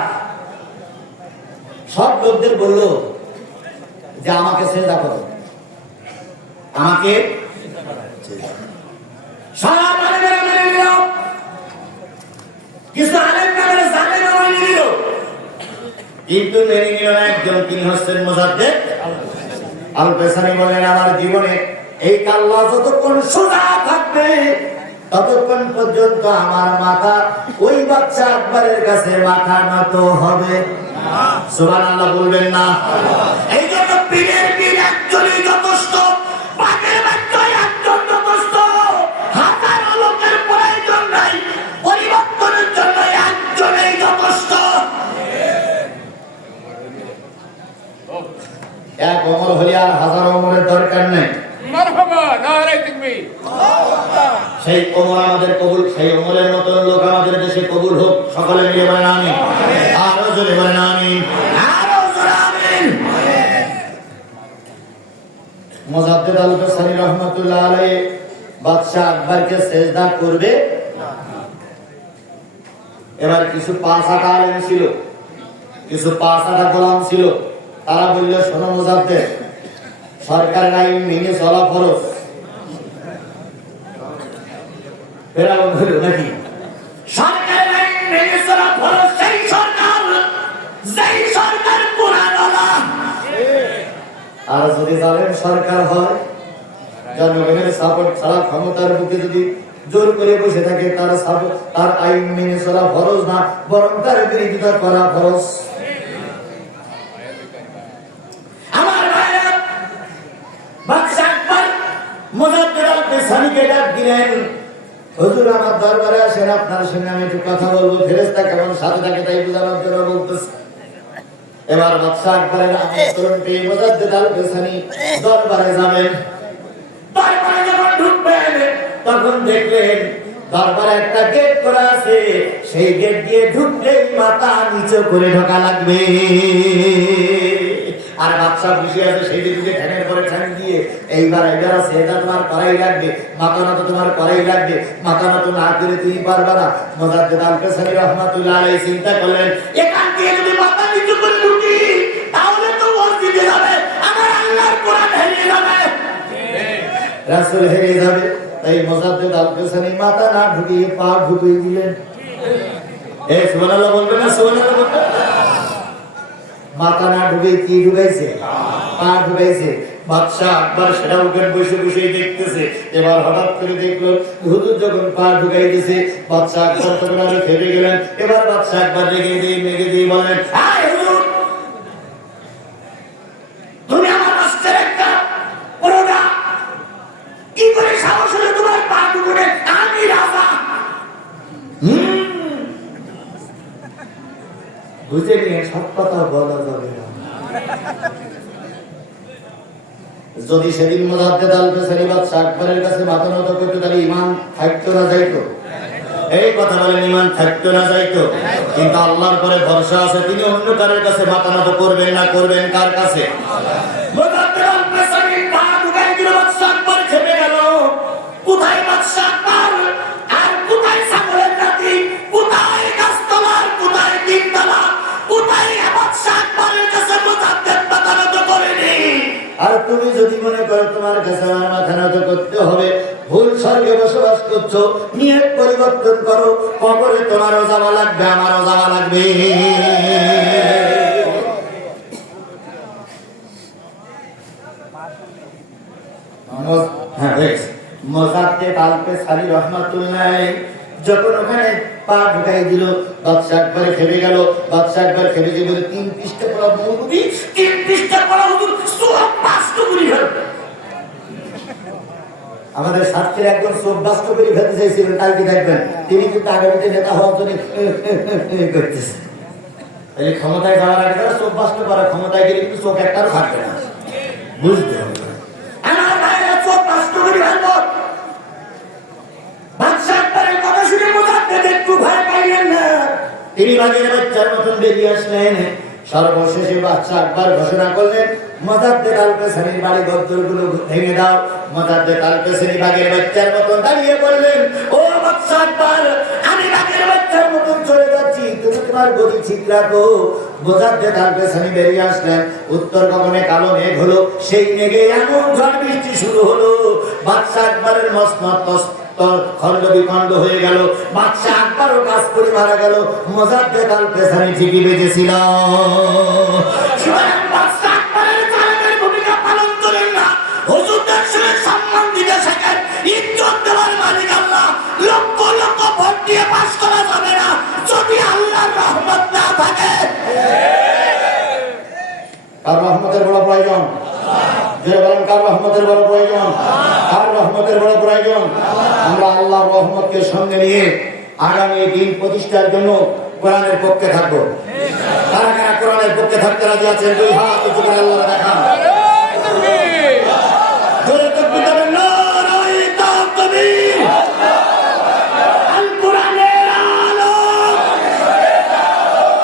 সব লোকদের বলল যে আমাকে সেজদা করো, আমাকে কিন্তু মেনে নিল না একজন, তিনি হচ্ছেন মোজাদ্দেদ আল পেশানি। বলেন আমার জীবনে এই কাল্লা যতক্ষণ সোজা থাকবে, ততক্ষণ পর্যন্ত আমার মাথা ওই বাদশাহ আকবরের কাছে মাথা নত হবে। সুবহানাল্লাহ বলবেন না? এই জন্য পীরের পীর একজনই যথেষ্ট, পাকের বাচ্চাই একজন যথেষ্ট। হাজারো লোকের প্রয়োজন নাই, পরিবর্তনের জন্য একজনই যথেষ্ট। এক ওমর হলে আর হাজার ওমরের দরকার নেই। মারহাবা, নারে তাকবীর। সেই ওমর আমাদের কবুল, সেই ওমরের মতো লোক আমাদের দেশে কবুল হোক, সকলে মিলে বলেন আমিন। আরো জোরে বলেন আমিন, আরো জোরে আমিন। মুজাদ্দিদ আল-কাসানি রহমাতুল্লাহ আলাইহি বাদশা আকবরকে সেজদা করবে। এবার কিছু পাঁচ আটা আলেম ছিল, কিছু পাঁচ আটা গোলাম ছিল, তারা বলল শোনো মুজাদ্দিদ, সরকারের আইন মেনে চলা ফরজ। ফেরাউন হলো নাকি সরকারের আইন মেনে চলা ফরজ? সেই সরকার, যেই সরকার কোরআন আল্লাহ। আর যদি জালেম সরকার হয়, জনগণের সাপোর্ট ছাড়া ক্ষমতার বুকে যদি জোর করে বসে থাকে, তার আইন মেনে চলা ফরজ না, বরং তার বিরোধিতা করা ফরজ। আমার ভাইরা, বাদশা আকবর মুজাদ্দিদ আল-কাসানিকে ডাক দিলেন, হুজুর আমার দরবারে আসেন, আপনার সঙ্গে আমি একটু কথা বলবো। ফেরেশতা কেমন সাথে থাকে তাই বোঝানোর জন্য বলতেছে। এবার বাদশা আকবরের আমন্ত্রণ পেয়ে মুজাদ্দিদ আল-কাসানি দরবারে যাবেন। দরবারে যখন ঢুকবেন তখন দেখলেন দরবারে একটা গেট করা আছে, সেই গেট দিয়ে ঢুকলেই মাথা নিচু করে ঢোকা লাগবে। আর বাদশা বসে আছে সেই দিকে ঠ্যাঙের পরে ঠ্যাং দিয়ে, এইবার সেটা তোমার করাই লাগবে, মাথা নত তোমার করাই লাগবে, মাথা নত না করে তুমি পারবা না। মুজাদ্দিদ আল-কাসানি রাহমাতুল্লাহ আলাইহি চিন্তা করলেন, এখান দিয়ে যদি মাথা নিচু করে ঢুকি তাহলে তো মসজিদে যাবে, আমার আল্লাহর কোরআন হারিয়ে যাবে, রাসূল হারিয়ে যাবে। তাই মুজাদ্দিদ আল-কাসানি মাথা না ঢুকিয়ে পা ঢুকিয়ে দিলেন। সুবহানাল্লাহ বলবেন না? সুবহানাল্লাহ বলবেন। মাথা না ঢুকে কি ঢুকাইছে? পা ঢুকাইছে। বাদশা আকবর সেটা উঠে বসে বসে দেখতেছে। এবার হঠাৎ করে দেখলো হুজুর যখন পা ঢুকাই দিছে, বাদশা আকবর তখন আরো খেপে গেলেন। এবার বাদশা আকবর রেগে দিয়ে বলেন, আয় হুজুর, তুমি আমার রাস্তার একটা পুরোটা কি করে সাহস হলে তোমার পা ঢুকুনে? আমি রাজা। বুঝে নিয়ে সব কথা বলা যাবে না। যদি সেদিন মুজাদ্দিদ আল-কাসানি বাদশা আকবরের কাছে মাথা নত করতে, তাহলে ঈমান থাকতো না যাইতো? এই কথা বলেন, ঈমান থাকতো না যাইতো? কিন্তু আল্লাহর পরে ভরসা আছে, তিনি অন্য কারোর কাছে মাথা নত করবেন না, করবেন কার কাছে? মুজাদ্দিদ আল-কাসানি পা ঢুকাই দিল, বাদশা আকবর খেপে গেল। কোথায় বাদশা আকবর আর কোথায় ছাগলের জাতি, কোথায় গাছতলার, কোথায় তিনতলা, কোথায় বাদশা আকবরের কাছে মুজাদ্দিদ মাথা নত করেনি? আর তুমি যদি মনে করো তোমার কাছে আমার মাথা নত করতে হবে, ভুল স্বর্গে বসবাস করছো। নিয়ত পরিবর্তন করো, কবরে তোমারও যাওয়া লাগবে, আমারও যাওয়া লাগবে। মুজাদ্দিদ আল-কাসানি রাহমাতুল্লাহ যখন ওখানে পা ঢুকাই দিল, বাদশা আকবর খেপে গেল। বাদশা আকবর খেপে গিয়ে বলে, 3 পৃষ্ঠা পড়া মৌলবি, 3 পৃষ্ঠা পড়া হুজুর, সব বাস্ত করে ফেলবে। আমাদের ছাত্রের একজন সব বাস্ত করে ফেলতে চাইছিলেন, কালকে দেখবেন তিনি কিন্তু আগামীতে নেতা হওয়ার জন্য করতেছে। তাহলে ক্ষমতায় যাওয়ার আগে তারা সব বাস্ত করা, ক্ষমতায় গেলে কিন্তু চোখ একটারও থাকবে না, বুঝতে হবে। আমার ভাইরা চোখ বাস্ত করে ফেলবো। বাদশা আকবরের কথা শুনে মুজাদ্দিদ একটু ভয় পাইলেন না, তিনি বাঘের বাচ্চার মতন বেরিয়ে আসলেন। সর্বশেষে বাদশা আকবর ঘোষণা করলেন, মুজাদ্দিদ আল-কাসানির বাড়ি ঘরগুলো ভেঙে দাও। মুজাদ্দিদ আল-কাসানি বাঘের বাচ্চার মতন দাঁড়িয়ে বললেন, ও বাদশা আকবর, আমি বাঘের বাচ্চার মতন চলে যাচ্ছি, তুমি তোমার গতি ঠিক রাখো। মুজাদ্দিদ আল-কাসানি বেরিয়ে আসলেন। উত্তর গগনে কালো মেঘ হলো, সেই মেঘে এমন ঝড় বৃষ্টি শুরু হলো, বাদশা আকবরের মসনদ খন্ড বিখন্ড হয়ে গেল। বাদশা আকবরও কাজ করে মারা গেল। মুজাদ্দিদ আল-কাসানি ঠিকই বেঁচেছিল। বাদশা আকবরের জালেমের ভূমিকা পালন করেন না, হুজুরদের সঙ্গে সম্মান দিতে শেখেন। ইজ্জত দেওয়ার মালিক আল্লাহ, লক্ষ লক্ষ ভোট দিয়ে পাস করা যাবে না যদি আল্লাহর রহমত না থাকে। কার রহমতের বড় প্রয়োজন? যে বলেন কার রহমতের বড় প্রয়োজন? কার রহমতের বড় প্রয়োজন? আমরা আল্লাহর রহমতকে সঙ্গে নিয়ে আগামী দিন প্রতিষ্ঠার জন্য কোরআনের পক্ষে থাকবো। কারা কারা কোরআনের পক্ষে থাকতে রাজি আছেন? দুই হাত উঁচু করে আল্লাহ দেখান। জোরে তাকবীর দেবেন, নারায়ে তাকবীর। আল কোরআনের আলো,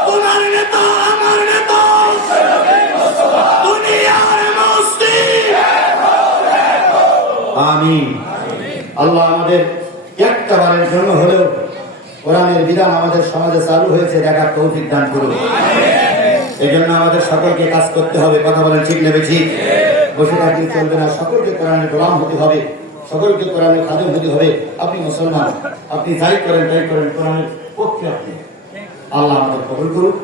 তোমার নেতা আমার নেতা, দুনিয়ার মুসলিম আমিন। আল্লাহ আমাদের একটা বারের জন্য হলেও কোরআনের বিধান আমাদের সমাজে চালু হয়েছে দেখার তৌফিক দান করুন। এই জন্য আমাদের সকলকে কাজ করতে হবে। কথা বলেন ঠিক নেবে ঠিক? বসে থাকলে চলবে না, সকলকে কোরআনের গোলাম হতে হবে, সকলকে কোরআনের খাদেম হতে হবে। আপনি মুসলমান, আপনি যাই করেন তাই করেন কোরআনের পক্ষে আপনি। আল্লাহ আমাদের কবুল করুন,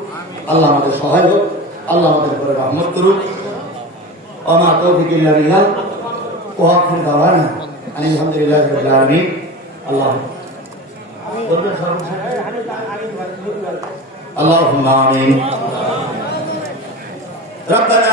আল্লাহ আমাদের সহায় হোক, আল্লাহ আমাদের উপরে রহমত করুন। ওমা তৌফিক ইল্লা বিল্লাহ ওয়া আখিরু দাওয়ানা আলহামদুলিল্লাহি রাব্বিল আলামিন। আল্লাহ اللهم آمين. ربنا